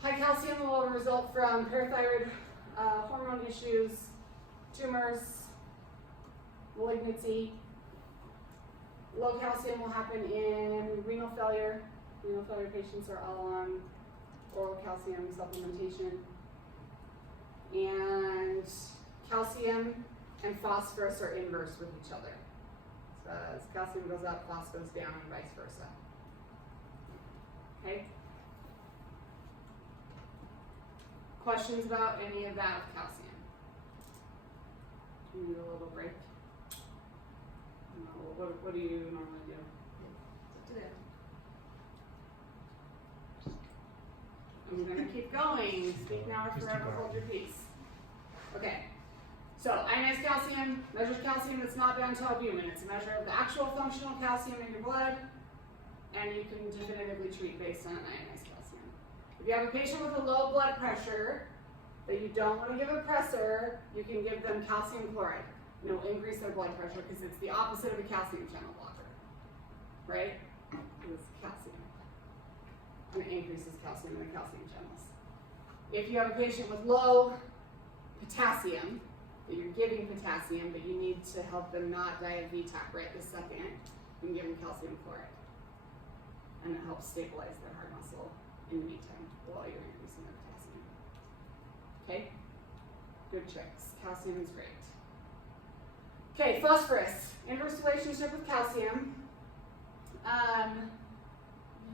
High calcium will result from parathyroid hormone issues, tumors, malignancy. Low calcium will happen in renal failure. Renal failure patients are all on oral calcium supplementation. And calcium and phosphorus are inverse with each other. So as calcium goes up, phosphorus goes down, and vice versa. Okay? Questions about any of that with calcium? Do you need a little break? No, what do you normally do? I'm gonna keep going. Speak now or Just keep forever going. hold your peace. Okay. So ionized calcium measures calcium that's not bound to albumin. It's a measure of the actual functional calcium in your blood, and you can definitively treat based on ionized calcium. If you have a patient with a low blood pressure that you don't want to give a pressor, you can give them calcium chloride. And it'll increase their blood pressure because it's the opposite of a calcium channel blocker. Right? It's calcium. And it increases calcium in the calcium channels. If you have a patient with low potassium, that you're giving potassium, but you need to help them not die of VTAC right this second, you can give them calcium chloride. And it helps stabilize their heart muscle in the meantime while you're increasing their potassium. Okay? Good tricks. Calcium is great. Okay, phosphorus. Inverse relationship with calcium.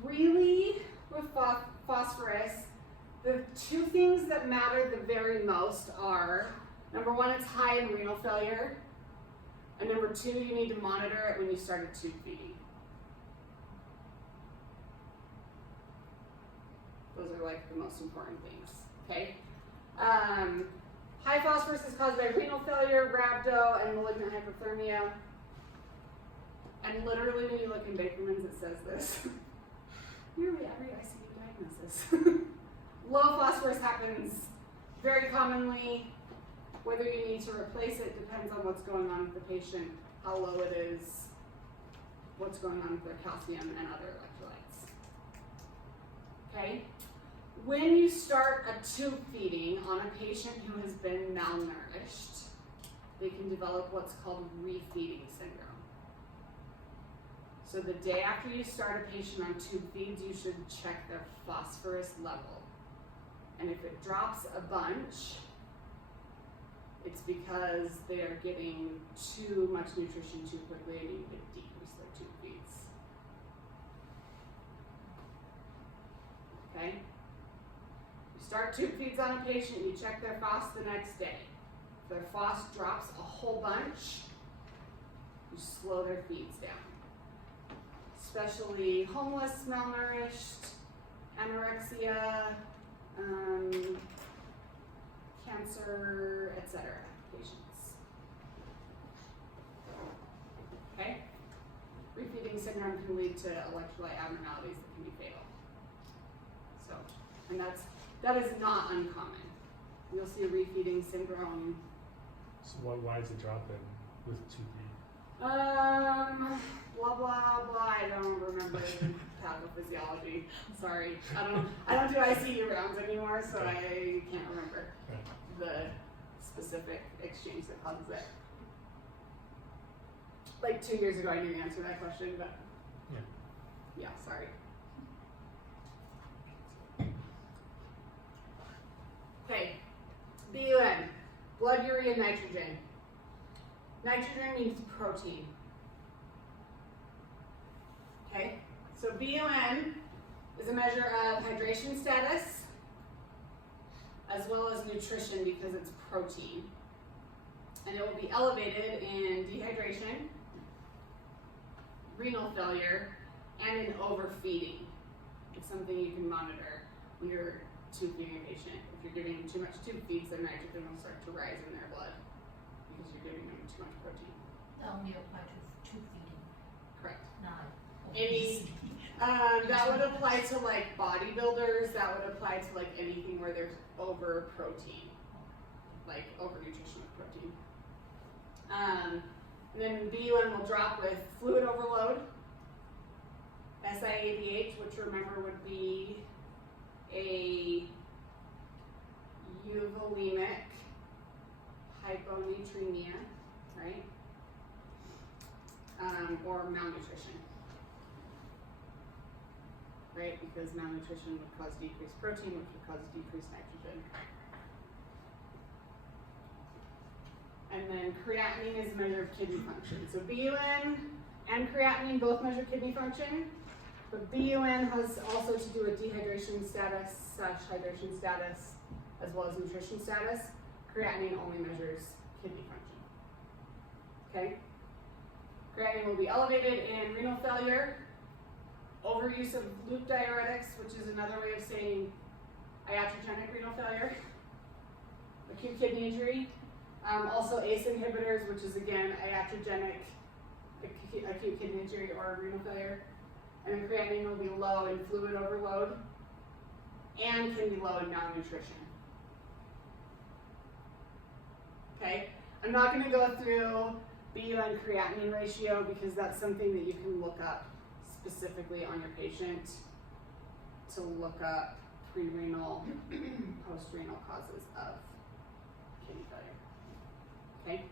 Really, with phosphorus, the two things that matter the very most are, number one, it's high in renal failure, and number two, you need to monitor it when you started tube feeding. Those are like the most important things, okay? High phosphorus is caused by renal failure, rhabdo, and malignant hyperthermia. And literally when you look in Bakerman's, it says this. Nearly every ICU diagnosis. Low phosphorus happens very commonly. Whether you need to replace it depends on what's going on with the patient, how low it is, what's going on with their calcium and other electrolytes. Okay? When you start a tube feeding on a patient who has been malnourished, they can develop what's called refeeding syndrome. So the day after you start a patient on tube feeds, you should check their phosphorus level. And if it drops a bunch, it's because they are getting too much nutrition too quickly and you need to decrease their tube feeds. Okay? You start tube feeds on a patient, you check their phos the next day. If their phos drops a whole bunch, you slow their feeds down. Especially homeless, malnourished, anorexia, cancer, etc. patients. Okay? Refeeding syndrome can lead to electrolyte abnormalities that can be fatal. So, and that is not uncommon. You'll see refeeding syndrome. So why is it dropping with 2B? Blah blah blah. I don't remember the pathophysiology. Sorry, I don't do ICU rounds anymore, so I can't remember the specific exchange that causes it. Like 2 years ago, I knew the answer to that question, but yeah, sorry. Okay, BUN, blood urea nitrogen. Nitrogen means protein. Okay, so BUN is a measure of hydration status as well as nutrition because it's protein. And it will be elevated in dehydration, renal failure, and in overfeeding. It's something you can monitor when you're tube feeding a patient. If you're giving them too much tube feeds, their nitrogen will start to rise in their blood because you're giving them too much protein. That only apply to tube feeding, Correct. not Any, obesity. that would apply to like bodybuilders, that would apply to like anything where there's over protein, like over nutrition with protein. And then BUN will drop with fluid overload, SIADH, which remember would be a euvolemic hyponatremia, right? Or malnutrition, right? Because malnutrition would cause decreased protein, which would cause decreased nitrogen. And then creatinine is a measure of kidney function. So BUN and creatinine both measure kidney function, but BUN has also to do with dehydration status / hydration status, as well as nutrition status. Creatinine only measures kidney function. Okay? Creatinine will be elevated in renal failure, overuse of loop diuretics, which is another way of saying iatrogenic renal failure, acute kidney injury, also ACE inhibitors, which is again iatrogenic acute kidney injury or renal failure, and then creatinine will be low in fluid overload and can be low in malnutrition. Okay, I'm not going to go through BUN creatinine ratio because that's something that you can look up specifically on your patient to look up pre-renal, post-renal causes of kidney failure. Okay.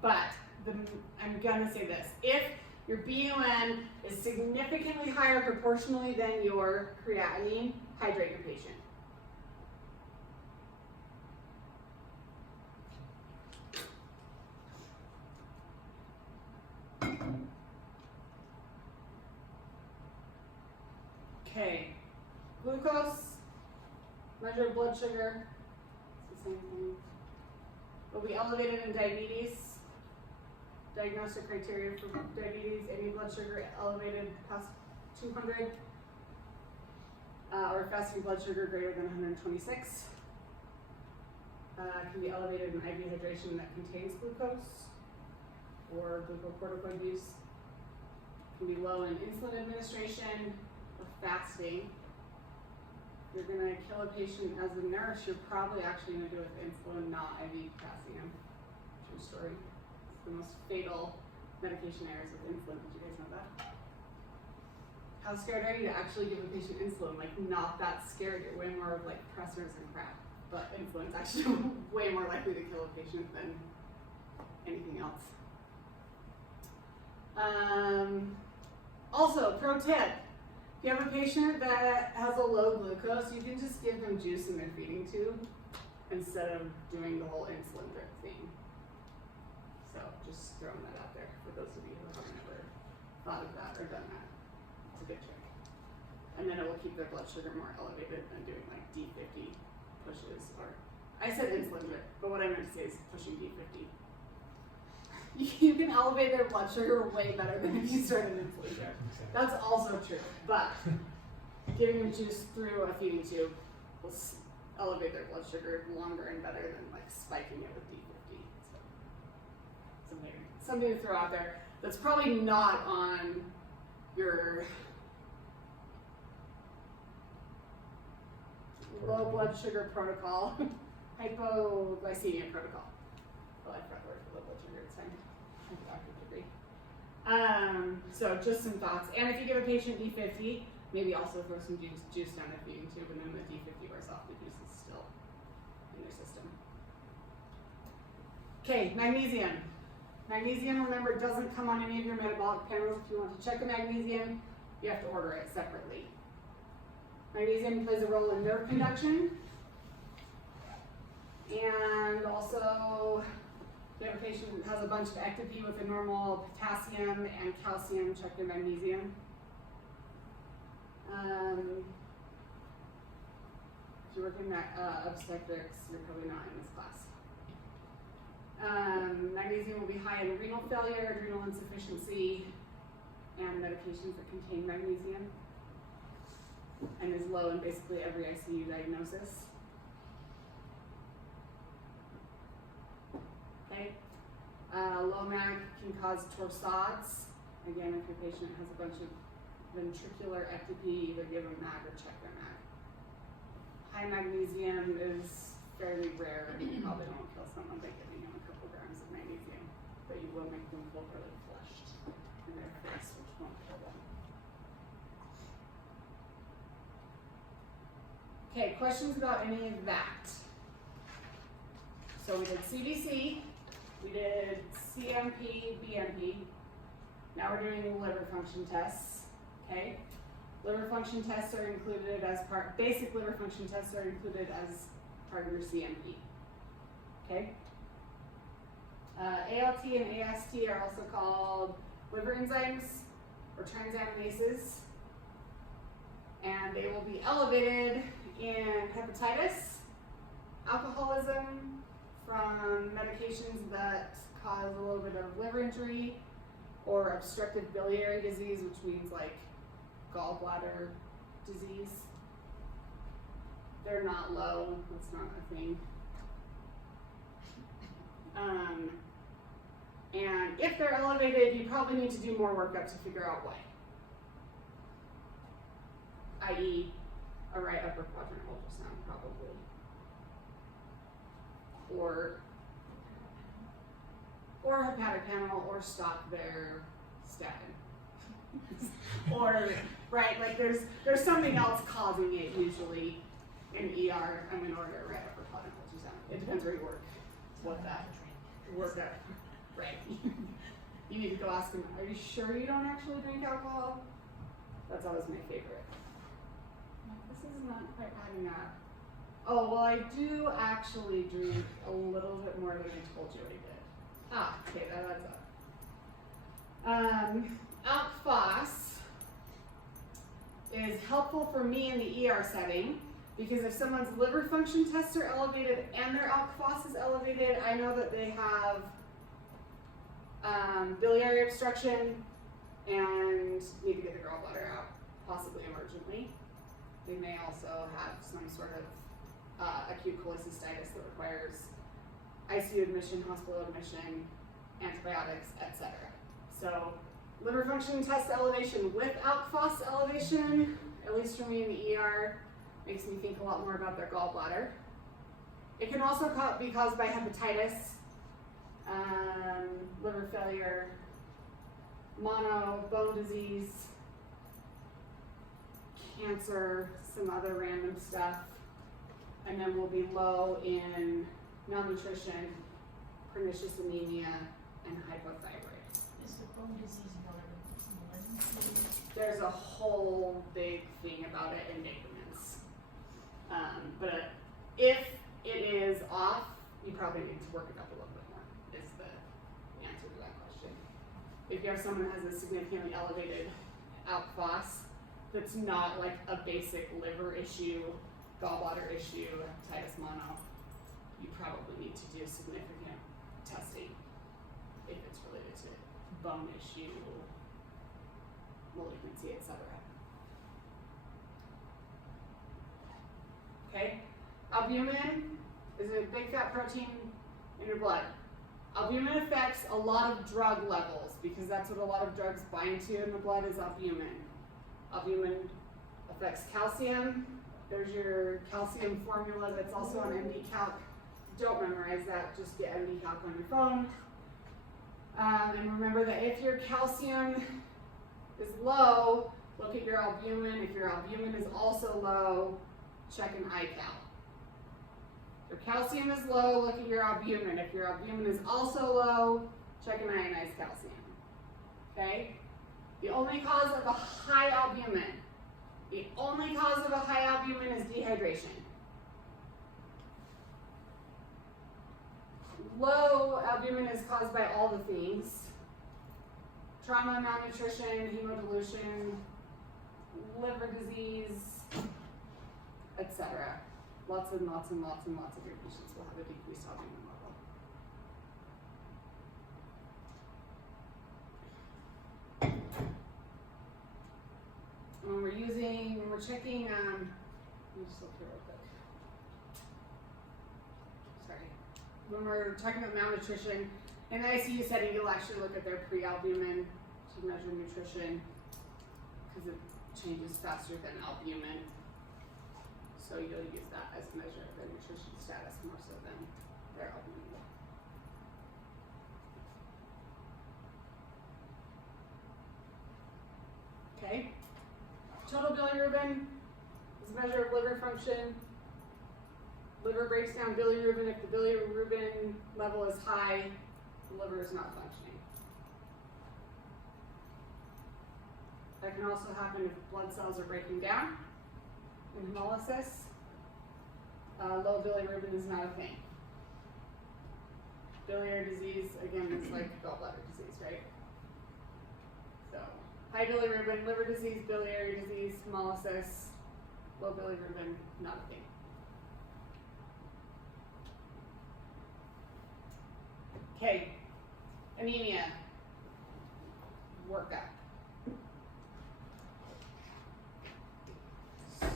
But I'm gonna say this: if your BUN is significantly higher proportionally than your creatinine, hydrate your patient. Okay, glucose, measure of blood sugar, it's the same thing. Will be elevated in diabetes. Diagnostic criteria for diabetes: any blood sugar elevated past 200, or fasting blood sugar greater than 126. Can be elevated in IV hydration that contains glucose, or glucocorticoid use. Can be low in insulin administration or fasting. If you're going to kill a patient as a nurse, you're probably actually going to do it with insulin, not IV potassium. True story. The most fatal medication errors with insulin. Did you guys know that? How scared are you to actually give a patient insulin? Like, not that scared. You're way more of like pressors and crap. But insulin's actually way more likely to kill a patient than anything else. Also, pro tip: if you have a patient that has a low glucose, you can just give them juice in their feeding tube instead of doing the whole insulin drip thing. So just throwing that out there for those of you who haven't ever thought of that or done that. It's a good trick. And then it will keep their blood sugar more elevated than doing like D50 pushes, or I said insulin drip, but what I meant to say is pushing D50. You can elevate their blood sugar way better than if you start an insulin drip. That's also true, but giving them juice through a feeding tube will elevate their blood sugar longer and better than like spiking it with D50. So something to throw out there that's probably not on your low blood sugar protocol, hypoglycemia protocol. Well, I forgot the word for low blood sugar, it's fine. I have a doctorate degree. So just some thoughts. And if you give a patient D50, maybe also throw some juice down their feeding tube, and then the D50 wears off, the juice is still in their system. Okay, magnesium. Magnesium, remember, doesn't come on any of your metabolic panels. If you want to check a magnesium, you have to order it separately. Magnesium plays a role in nerve conduction. And also, if you have a patient that has a bunch of ectopy with a normal potassium and calcium, check their magnesium. If you're working at obstetrics, you're probably not in this class. Magnesium will be high in renal failure, adrenal insufficiency, and medications that contain magnesium, and is low in basically every ICU diagnosis. Okay. Low mag can cause torsades. Again, if your patient has a bunch of ventricular ectopy, either give them mag or check their mag. High magnesium is fairly rare, and you probably won't kill someone by giving them a couple grams of magnesium, but you will make them overly flushed in their face, which won't kill them. Okay, questions about any of that? So we did CBC, we did CMP, BMP. Now we're doing liver function tests, okay? Liver function tests are included as part, basic liver function tests are included as part of your CMP. Okay? ALT and AST are also called liver enzymes or transaminases, and they will be elevated in hepatitis, alcoholism, from medications that cause a little bit of liver injury, or obstructive biliary disease, which means like gallbladder disease. They're not low, that's not a thing. And if they're elevated, you probably need to do more workup to figure out why. I.e., a right upper quadrant ultrasound, probably. Or hepatic panel, or stop their statin. Or, right, like there's something else causing it usually in ER. I'm going to order a right upper quadrant ultrasound. It depends where you work, what that workup. Right. You need to go ask them, are you sure you don't actually drink alcohol? That's always my favorite. This is not quite adding up. Oh, well, I do actually drink a little bit more than I told you I did. Ah, okay, that adds up. ALK-Phos is helpful for me in the ER setting because if someone's liver function tests are elevated and their ALK-Phos is elevated, I know that they have biliary obstruction and need to get the gallbladder out, possibly emergently. They may also have some sort of acute cholecystitis that requires ICU admission, hospital admission, antibiotics, etc. So liver function test elevation with ALK-Phos elevation, at least for me in the ER, makes me think a lot more about their gallbladder. It can also be caused by hepatitis, liver failure, mono, bone disease, cancer, some other random stuff, and then we'll be low in malnutrition, pernicious anemia, and hypothyroid. Is the bone disease malignancy? There's a whole big thing about it in increments. But if it is off, you probably need to work it up a little bit more, is the answer to that question. If you have someone that has a significantly elevated ALK-Phos, that's not like a basic liver issue, gallbladder issue, hepatitis mono, you probably need to do significant testing if it's related to bone issue, malignancy, etc. Okay, albumin is a big fat protein in your blood. Albumin affects a lot of drug levels because that's what a lot of drugs bind to in the blood is albumin. Albumin affects calcium. There's your calcium formula that's also on MD Calc. Don't memorize that, just get MD Calc on your phone. And remember that if your calcium is low, look at your albumin. If your albumin is also low, check an iCal. If your calcium is low, look at your albumin. If your albumin is also low, check an ionized calcium. Okay? The only cause of a high albumin, is dehydration. Low albumin is caused by all the things. Trauma, malnutrition, hemodilution, liver disease, etc. Lots and lots and lots and lots of your patients will have a decreased albumin level. When we're checking, let me just look here real quick. Sorry. When we're talking about malnutrition, in the ICU setting, you'll actually look at their pre-albumin to measure nutrition because it changes faster than albumin. So you'll use that as a measure of their nutrition status more so than their albumin. Okay. Total bilirubin is a measure of liver function. Liver breaks down bilirubin. If the bilirubin level is high, the liver is not functioning. That can also happen if blood cells are breaking down in hemolysis. Low bilirubin is not a thing. Biliary disease, again, is like gallbladder disease, right? So, high bilirubin, liver disease, biliary disease, hemolysis, low bilirubin, not a thing. Okay, anemia, workup.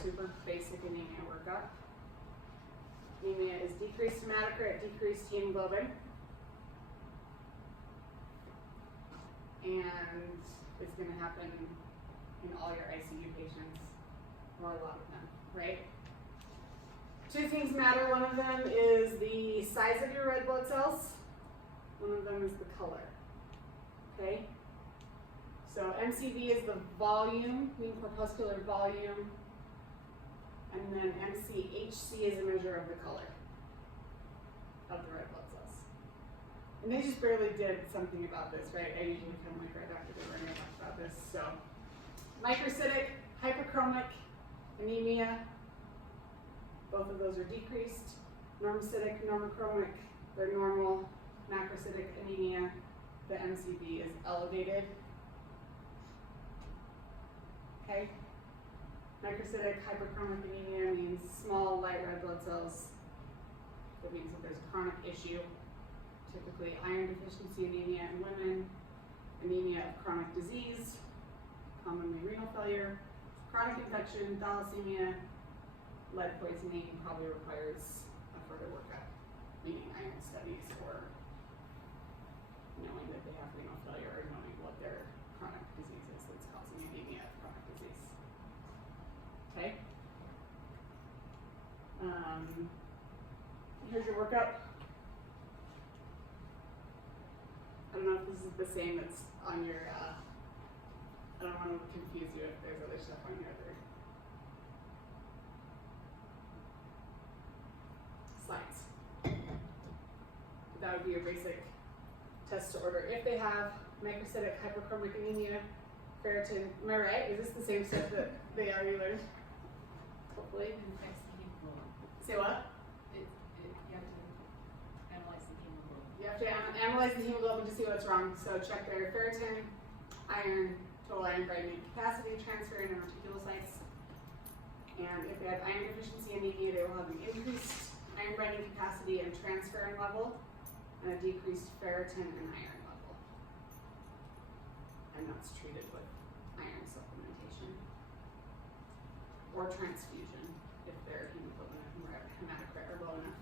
Super basic anemia workup. Anemia is decreased hematocrit, decreased hemoglobin. And it's going to happen in all your ICU patients, or a lot of them, right? Two things matter. One of them is the size of your red blood cells. One of them is the color, okay? So MCV is the volume, mean corpuscular volume, and then MCHC is a measure of the color of the red blood cells. And they just barely did something about this, right? I usually come like right after they were going to talk about this. So microcytic, hyperchromic anemia, both of those are decreased. Normocytic, normochromic, they're normal. Macrocytic anemia, the MCV is elevated. Okay? Microcytic hyperchromic anemia means small light red blood cells. That means that there's a chronic issue, typically iron deficiency anemia in women, anemia of chronic disease, commonly renal failure, chronic infection, thalassemia, lead poisoning probably requires a further workup, meaning iron studies or knowing that they have renal failure or knowing what their chronic disease is that's causing anemia of chronic disease. Okay? Here's your workup. I don't know if this is the same that's on your, I don't want to confuse you if there's other stuff on your other slides. That would be your basic test to order. If they have microcytic hyperchromic anemia, ferritin, am I right? Is this the same stuff that they already learned? Hopefully. Affects the hemoglobin. Say what? You have to analyze the hemoglobin. You have to analyze the hemoglobin to see what's wrong. So check their ferritin, iron, total iron binding capacity, transferrin, and reticulocytes. And if they have iron deficiency anemia, they will have an increased iron binding capacity and transferrin level, and a decreased ferritin and iron level. And that's treated with iron supplementation or transfusion if their hemoglobin and hematocrit are low enough.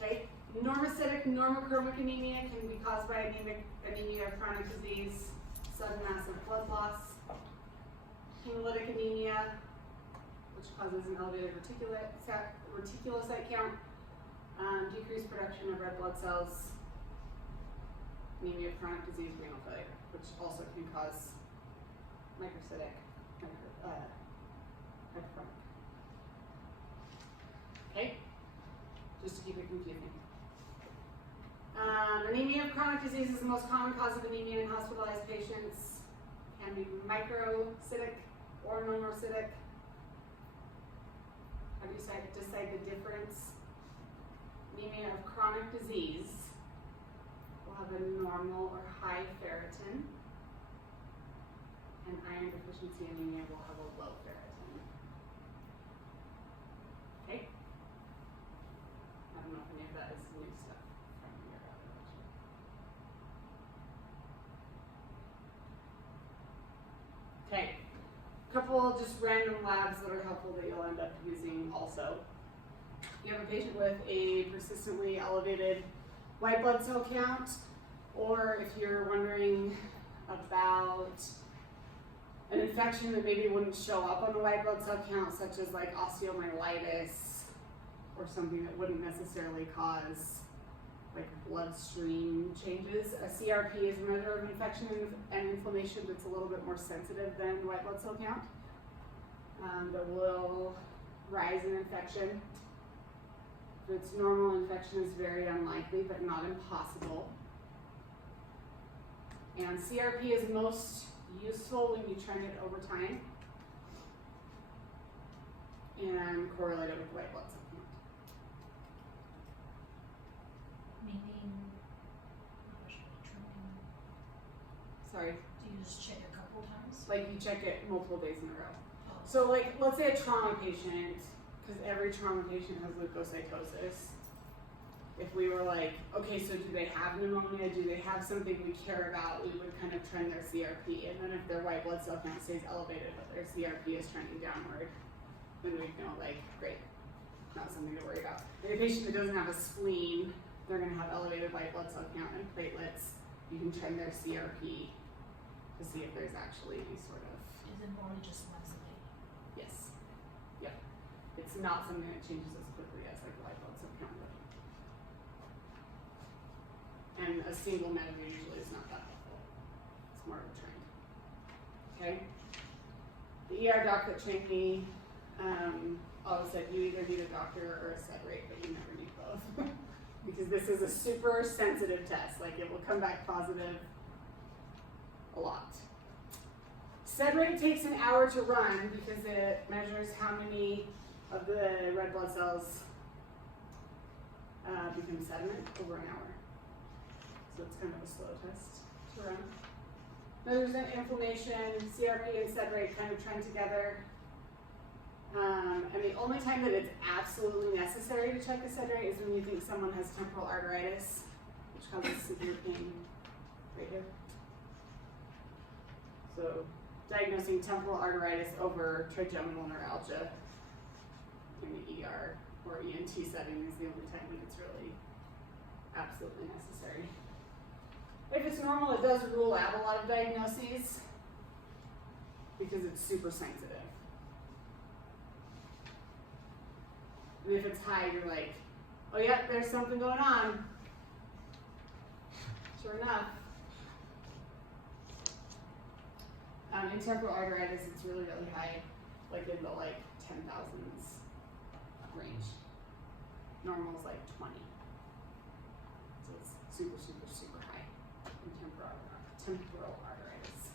Okay, normocytic normochromic anemia can be caused by anemia of chronic disease, sudden massive blood loss. Hemolytic anemia, which causes an elevated reticulocyte count, decreased production of red blood cells, anemia of chronic disease, renal failure, which also can cause microcytic hyperchromic. Okay, just to keep it confusing. Anemia of chronic disease is the most common cause of anemia in hospitalized patients. Can be microcytic or normocytic. How do you decide the difference? Anemia of chronic disease will have a normal or high ferritin, and iron deficiency anemia will have a low ferritin. Okay? I don't know if any of that is new stuff from your evaluation. Okay, a couple just random labs that are helpful that you'll end up using also. You have a patient with a persistently elevated white blood cell count, or if you're wondering about an infection that maybe wouldn't show up on the white blood cell count, such as like osteomyelitis, or something that wouldn't necessarily cause like bloodstream changes. A CRP is a measure of infection and inflammation that's a little bit more sensitive than white blood cell count, that will rise in infection. If it's normal, infection is very unlikely, but not impossible. And CRP is most useful when you trend it over time and correlate it with white blood cell count. Meaning, trending, Sorry, do you just check a couple times? like you check it multiple days in a row. Oh. So like, let's say a trauma patient, because every trauma patient has leukocytosis. If we were like, okay, so do they have pneumonia? Do they have something we care about? We would kind of trend their CRP. And then if their white blood cell count stays elevated, but their CRP is trending downward, then we'd know like, great, not something to worry about. In a patient that doesn't have a spleen, they're gonna have elevated white blood cell count and platelets. You can trend their CRP to see if there's actually any sort of, Is it more just once a day? yes, yep. It's not something that changes as quickly as like white blood cell count would. And a single measure usually is not that helpful. It's more of a trend. Okay? The ER doc that trained me always said you either need a doctor or a sed rate, but you never need both. Because this is a super sensitive test. Like it will come back positive a lot. Sed rate takes an hour to run because it measures how many of the red blood cells become sediment over an hour. So it's kind of a slow test to run. Measures in inflammation, CRP and sed rate kind of trend together. And the only time that it's absolutely necessary to check a sed rate is when you think someone has temporal arteritis, which causes severe pain right here. So diagnosing temporal arteritis over trigeminal neuralgia in the ER or ENT setting is the only time when it's really absolutely necessary. If it's normal, it does rule out a lot of diagnoses because it's super sensitive. And if it's high, you're like, oh yeah, there's something going on. Sure enough. In temporal arteritis, it's really, really high, like in the like 10,000s range. Normal is like 20. So it's super, super, super high in temporal arteritis.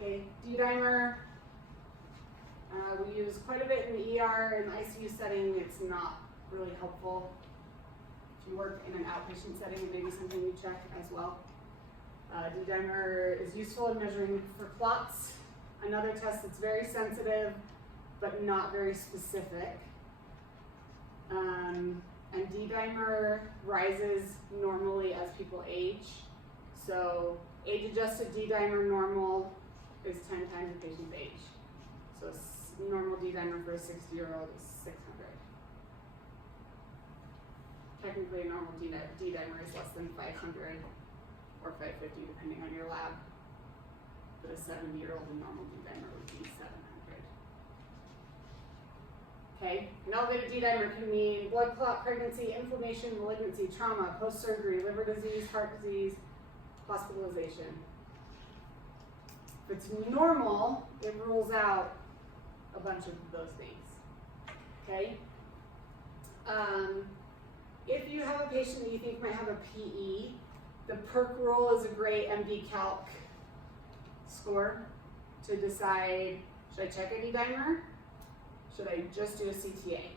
Okay, D-dimer. We use quite a bit in the ER and ICU setting. It's not really helpful. If you work in an outpatient setting, it may be something you check as well. D-dimer is useful in measuring for clots. Another test that's very sensitive, but not very specific. And D-dimer rises normally as people age. So age-adjusted D-dimer normal is 10 times a patient's age. So normal D-dimer for a 60-year-old is 600. Technically, a normal D-dimer is less than 500 or 550, depending on your lab. But a 70-year-old in normal D-dimer would be 700. Okay, an elevated D-dimer can mean blood clot, pregnancy, inflammation, malignancy, trauma, post-surgery, liver disease, heart disease, hospitalization. If it's normal, it rules out a bunch of those things. Okay? If you have a patient that you think might have a PE, the PERC rule is a great MD Calc score to decide, should I check a D-dimer? Should I just do a CTA?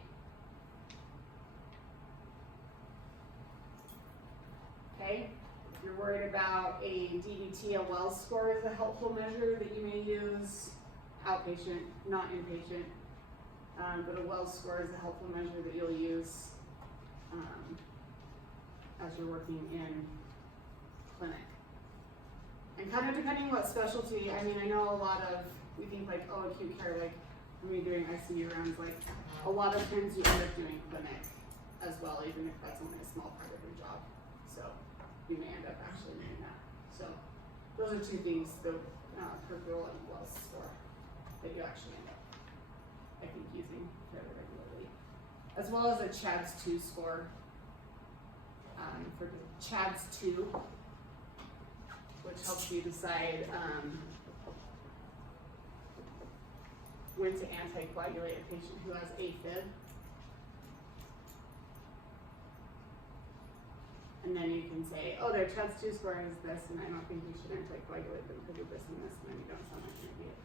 Okay? If you're worried about a DVT, a Wells score is a helpful measure that you may use outpatient, not inpatient. But a Wells score is a helpful measure that you'll use as you're working in clinic. And kind of depending what specialty, I mean, I know a lot of, we think like, oh, acute care, like when we're doing ICU rounds, like a lot of times you end up doing clinic as well, even if that's only a small part of your job. So you may end up actually doing that. So those are two things, the PERC rule and Wells score, that you actually end up, I think, using fairly regularly. As well as a CHADS-2 score for the CHADS-2, which helps you decide when to anticoagulate a patient who has AFib. And then you can say, oh, their CHODS2 score is this, and I don't think you should anticoagulate them because of this and this, and then you don't sound like an idiot.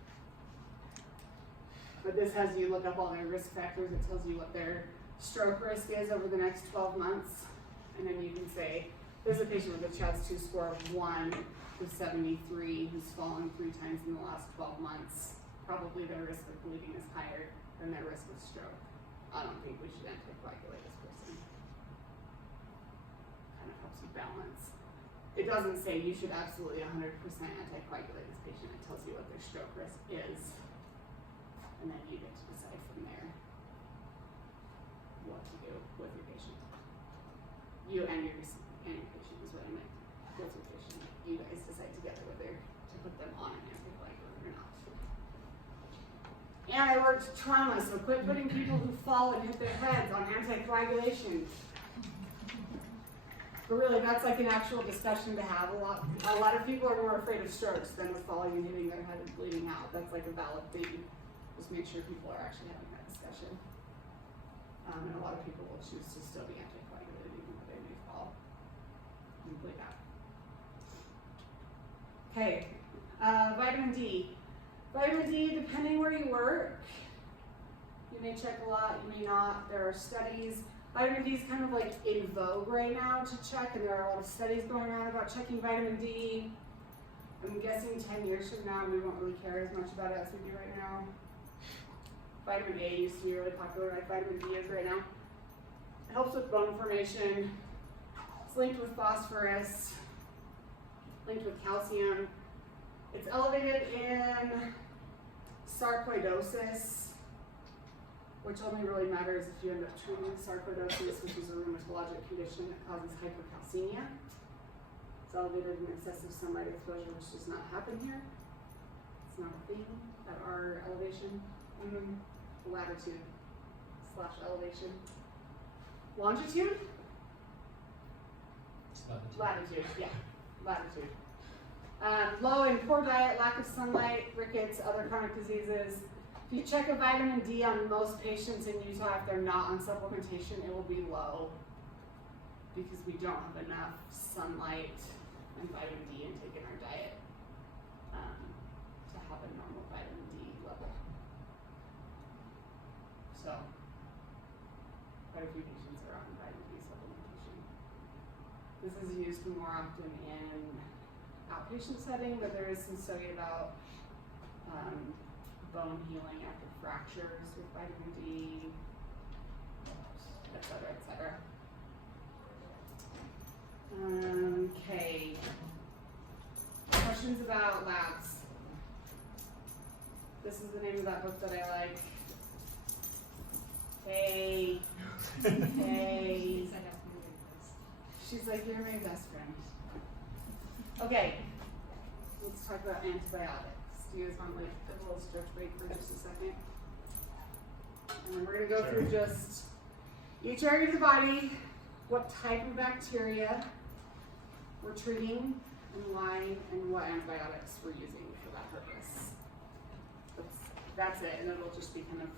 But this has you look up all their risk factors. It tells you what their stroke risk is over the next 12 months. And then you can say, there's a patient with a CHODS2 score of 1 to 73 who's fallen 3 times in the last 12 months. Probably their risk of bleeding is higher than their risk of stroke. I don't think we should anticoagulate this person. Kind of helps you balance. It doesn't say you should absolutely 100% anticoagulate this patient. It tells you what their stroke risk is. And then you get to decide from there what to do with your patient. You and your patient is what I meant. With your patient. You guys decide together whether to put them on an anticoagulant or not. And I worked trauma, so quit putting people who fall and hit their heads on anticoagulation. But really, that's like an actual discussion to have. A lot of people are more afraid of strokes than of falling and hitting their head and bleeding out. That's like a valid thing. Just make sure people are actually having that discussion. And a lot of people will choose to still be anticoagulated even though they may fall and bleed out. Okay, vitamin D. Vitamin D, depending where you work, you may check a lot, you may not. There are studies. Vitamin D is kind of like in vogue right now to check, and there are a lot of studies going on about checking vitamin D. I'm guessing 10 years from now we won't really care as much about it as we do right now. Vitamin A used to be really popular, like vitamin D is right now. It helps with bone formation. It's linked with phosphorus, linked with calcium. It's elevated in sarcoidosis, which only really matters if you end up treating sarcoidosis, which is a rheumatologic condition that causes hypercalcemia. It's elevated in excessive sunlight exposure, which does not happen here. It's not a thing at our elevation. Latitude / elevation. Longitude? It's latitude. Latitude, yeah. Latitude. Low and poor diet, lack of sunlight, rickets, other chronic diseases. If you check a vitamin D on most patients in Utah, if they're not on supplementation, it will be low because we don't have enough sunlight and vitamin D intake in our diet to have a normal vitamin D level. So, quite a few patients are on vitamin D supplementation. This is used more often in outpatient setting, but there is some study about bone healing after fractures with vitamin D, et cetera, et cetera. Okay. Questions about labs? This is the name of that book that I like. Hey. Hey. Yes, I have to read this. She's like, you're my best friend. Okay. Let's talk about antibiotics. Do you guys want like a little stretch break for just a second? And then we're gonna go through just each area of the body, what type of bacteria we're treating, and why, and what antibiotics we're using for that purpose. That's it, and it'll just be kind of